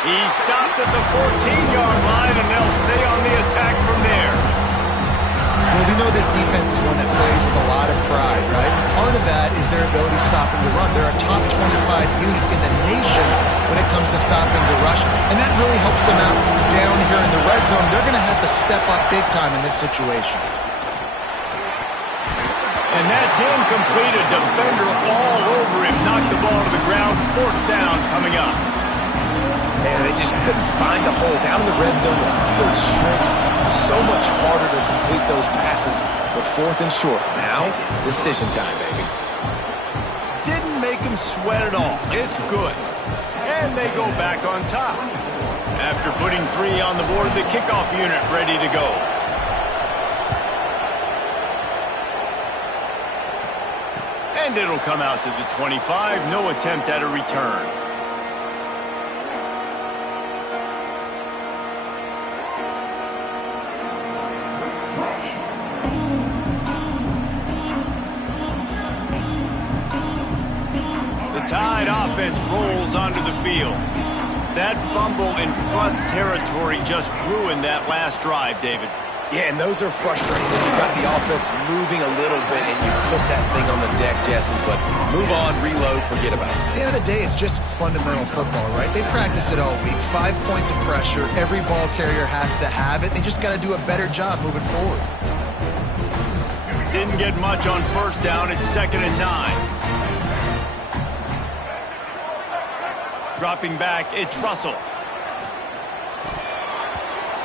He's stopped at the 14-yard line, and they'll stay on the attack from there. Well, we know this defense is one that plays with a lot of pride, right? Part of that is their ability stopping the run. They're a top 25 unit in the nation when it comes to stopping the rush, and that really helps them out down here in the red zone. They're going to have to step up big time in this situation. And that's incomplete. A defender all over him. Knocked the ball to the ground. Fourth down coming up. Man, they just couldn't find a hole. Down in the red zone, the field shrinks. So much harder to complete those passes. But fourth and short. Now, decision time, baby. Didn't make him sweat at all. It's good. And they go back on top. After putting 3 on the board, the kickoff unit ready to go. And it'll come out to the 25. No attempt at a return. The Tide offense rolls onto the field. That fumble in plus territory just ruined that last drive, David. Yeah, and those are frustrating. You got the offense moving a little bit, and you put that thing on the deck, Jesse. But move on, reload, forget about it. At the end of the day, it's just fundamental football, right? They practice it all week. 5 points of pressure. Every ball carrier has to have it. They just got to do a better job moving forward. Didn't get much on first down. It's 2nd and 9. Dropping back, it's Russell.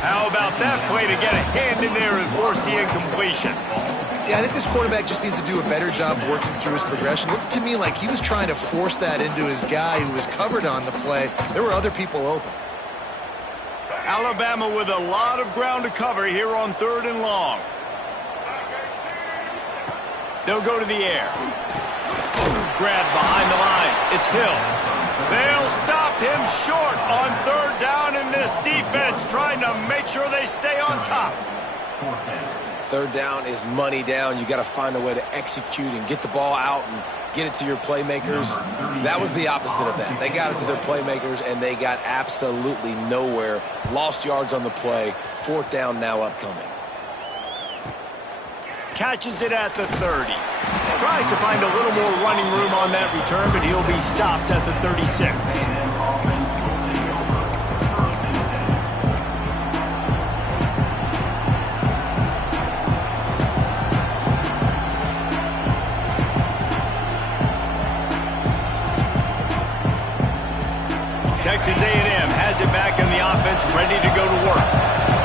How about that play to get a hand in there and force the incompletion? Yeah, I think this quarterback just needs to do a better job working through his progression. Looked to me like he was trying to force that into his guy who was covered on the play. There were other people open. Alabama with a lot of ground to cover here on 3rd and long. They'll go to the air. Grab behind the line. It's Hill. They'll stop him short on 3rd down, and this defense trying to make sure they stay on top. 3rd down is money down. You got to find a way to execute and get the ball out and get it to your playmakers. That was the opposite of that. They got it to their playmakers, and they got absolutely nowhere. Lost yards on the play. 4th down now upcoming. Catches it at the 30. Tries to find a little more running room on that return, but he'll be stopped at the 36. Texas A&M has it back in the offense, ready to go to work.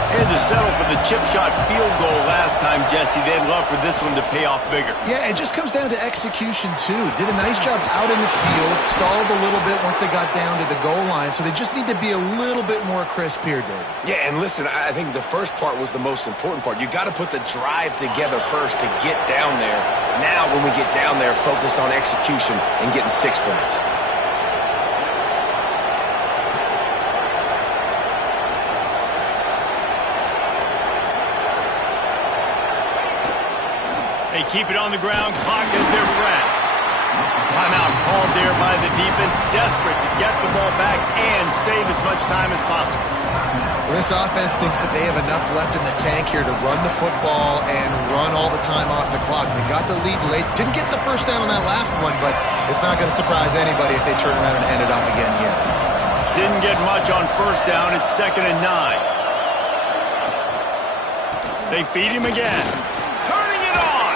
Had to settle for the chip shot field goal last time, Jesse. They'd love for this one to pay off bigger. Yeah, it just comes down to execution, too. Did a nice job out in the field, stalled a little bit once they got down to the goal line, so they just need to be a little bit more crisp here, Dave. Yeah, and listen, I think the first part was the most important part. You got to put the drive together first to get down there. Now, when we get down there, focus on execution and getting 6 points. They keep it on the ground. Clock is their friend. Timeout called there by the defense, desperate to get the ball back and save as much time as possible. Well, this offense thinks that they have enough left in the tank here to run the football and run all the time off the clock. They got the lead late. Didn't get the first down on that last one, but it's not going to surprise anybody if they turn around and hand it off again here. Didn't get much on first down. It's 2nd and 9. They feed him again. Turning it on.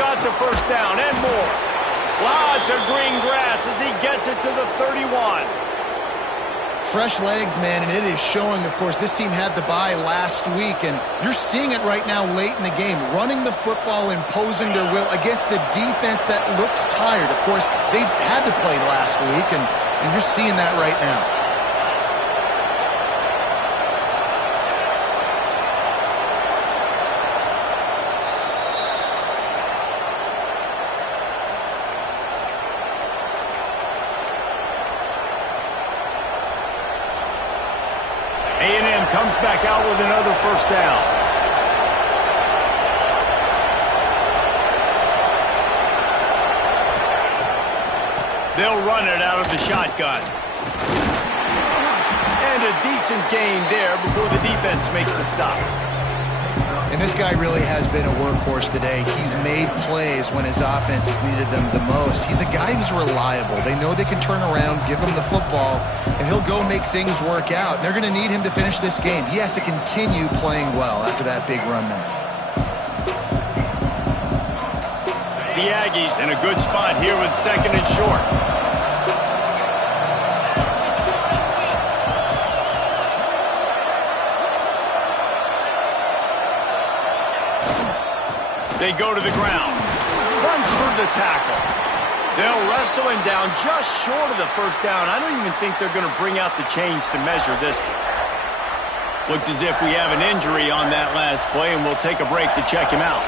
Got the first down and more. Lots of green grass as he gets it to the 31. Fresh legs, man, and it is showing, of course, this team had the bye last week, and you're seeing it right now late in the game. Running the football, imposing their will against the defense that looks tired. Of course, they had to play last week, and you're seeing that right now. A&M comes back out with another first down. They'll run it out of the shotgun. And a decent gain there before the defense makes the stop. And this guy really has been a workhorse today. He's made plays when his offense has needed them the most. He's a guy who's reliable. They know they can turn around, give him the football, and he'll go make things work out. They're going to need him to finish this game. He has to continue playing well after that big run there. The Aggies in a good spot here with 2nd and short. They go to the ground. Runs for the tackle. They'll wrestle him down just short of the first down. I don't even think they're going to bring out the chains to measure this one. Looks as if we have an injury on that last play, and we'll take a break to check him out.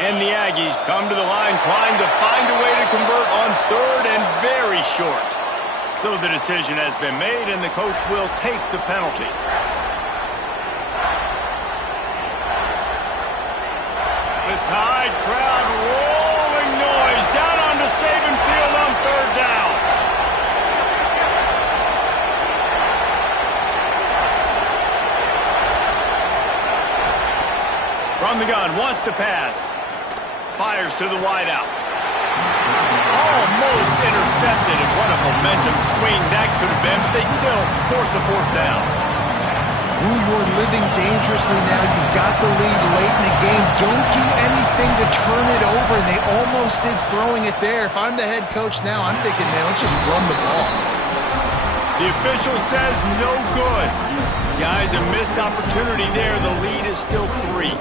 And the Aggies come to the line trying to find a way to convert on 3rd and very short. So the decision has been made, and the coach will take the penalty. The Tide crowd rolling noise down onto Saban Field on 3rd down. From the gun, wants to pass. Fires to the wideout. Almost intercepted, and what a momentum swing that could have been, but they still force a 4th down. Ooh, you're living dangerously now. You've got the lead late in the game. Don't do anything to turn it over, and they almost did throwing it there. If I'm the head coach now, I'm thinking, man, let's just run the ball. The official says no good. Guys, a missed opportunity there. The lead is still 3.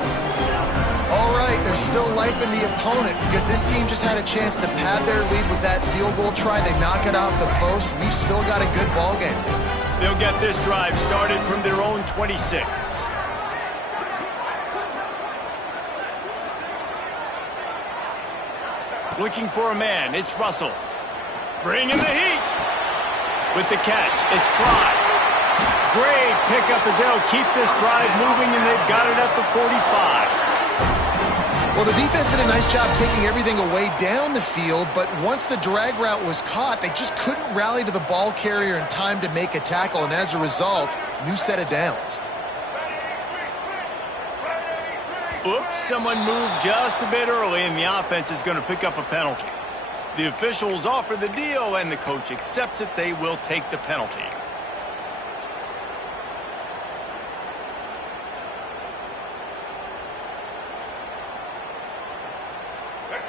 All right, there's still life in the opponent because this team just had a chance to pad their lead with that field goal try. They knock it off the post. We've still got a good ball game. They'll get this drive started from their own 26. Looking for a man. It's Russell. Bringing the heat. With the catch, it's Fry. Great pickup as they'll keep this drive moving, and they've got it at the 45. Well, the defense did a nice job taking everything away down the field, but once the drag route was caught, they just couldn't rally to the ball carrier in time to make a tackle, and as a result, new set of downs. Oops, someone moved just a bit early, and the offense is going to pick up a penalty. The officials offer the deal, and the coach accepts it. They will take the penalty.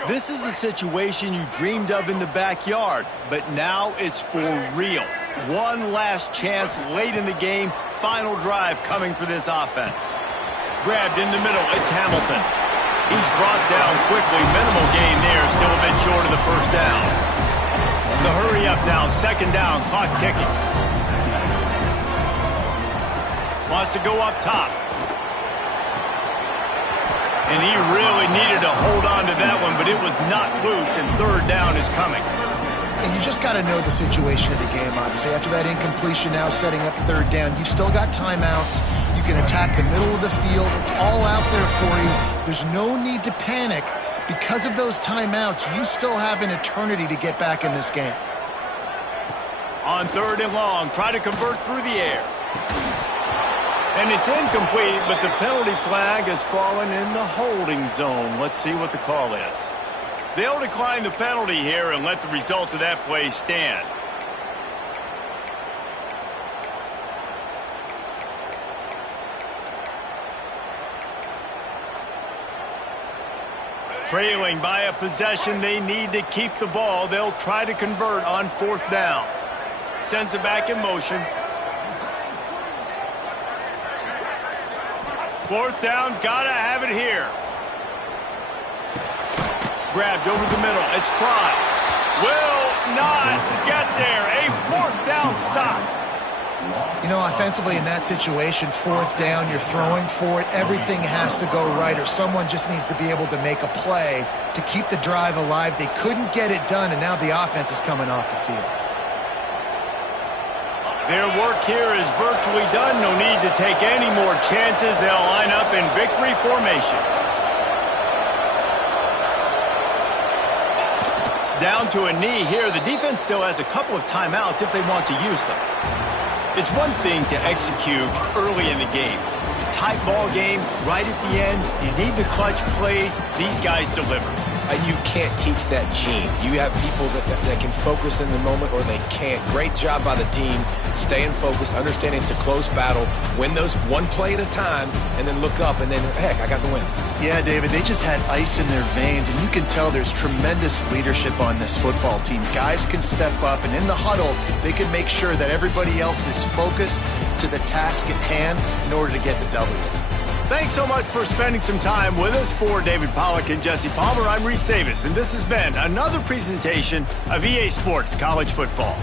This is a situation you dreamed of in the backyard, but now it's for real. One last chance late in the game. Final drive coming for this offense. Grabbed in the middle, it's Hamilton. He's brought down quickly. Minimal gain there, still a bit short of the first down. The hurry up now, 2nd down, clock ticking. Wants to go up top. And he really needed to hold on to that one, but it was not loose, and 3rd down is coming. And you just got to know the situation of the game, obviously. After that incompletion, now setting up 3rd down, you've still got timeouts. You can attack the middle of the field. It's all out there for you. There's no need to panic. Because of those timeouts, you still have an eternity to get back in this game. On 3rd and long, try to convert through the air. And it's incomplete, but the penalty flag has fallen in the holding zone. Let's see what the call is. They'll decline the penalty here and let the result of that play stand. Trailing by a possession, they need to keep the ball. They'll try to convert on 4th down. Sends it back in motion. 4th down, gotta have it here. Grabbed over the middle, it's Fry. will not get there. A fourth down stop. You know, offensively in that situation, fourth down, you're throwing for it. Everything has to go right, or someone just needs to be able to make a play to keep the drive alive. They couldn't get it done, and now the offense is coming off the field. Their work here is virtually done. No need to take any more chances. They'll line up in victory formation. Down to a knee here. The defense still has a couple of timeouts if they want to use them. It's one thing to execute early in the game. Tight ball game, right at the end. You need the clutch plays. These guys deliver. You can't teach that gene. You have people that can focus in the moment or they can't. Great job by the team, staying focused, understanding it's a close battle, win those one play at a time, and then look up, and then, heck, I got the win. Yeah, David, they just had ice in their veins, and you can tell there's tremendous leadership on this football team. Guys can step up, and in the huddle, they can make sure that everybody else is focused to the task at hand in order to get the W. Thanks so much for spending some time with us. For David Pollack and Jesse Palmer, I'm Reese Davis, and this has been another presentation of EA Sports College Football.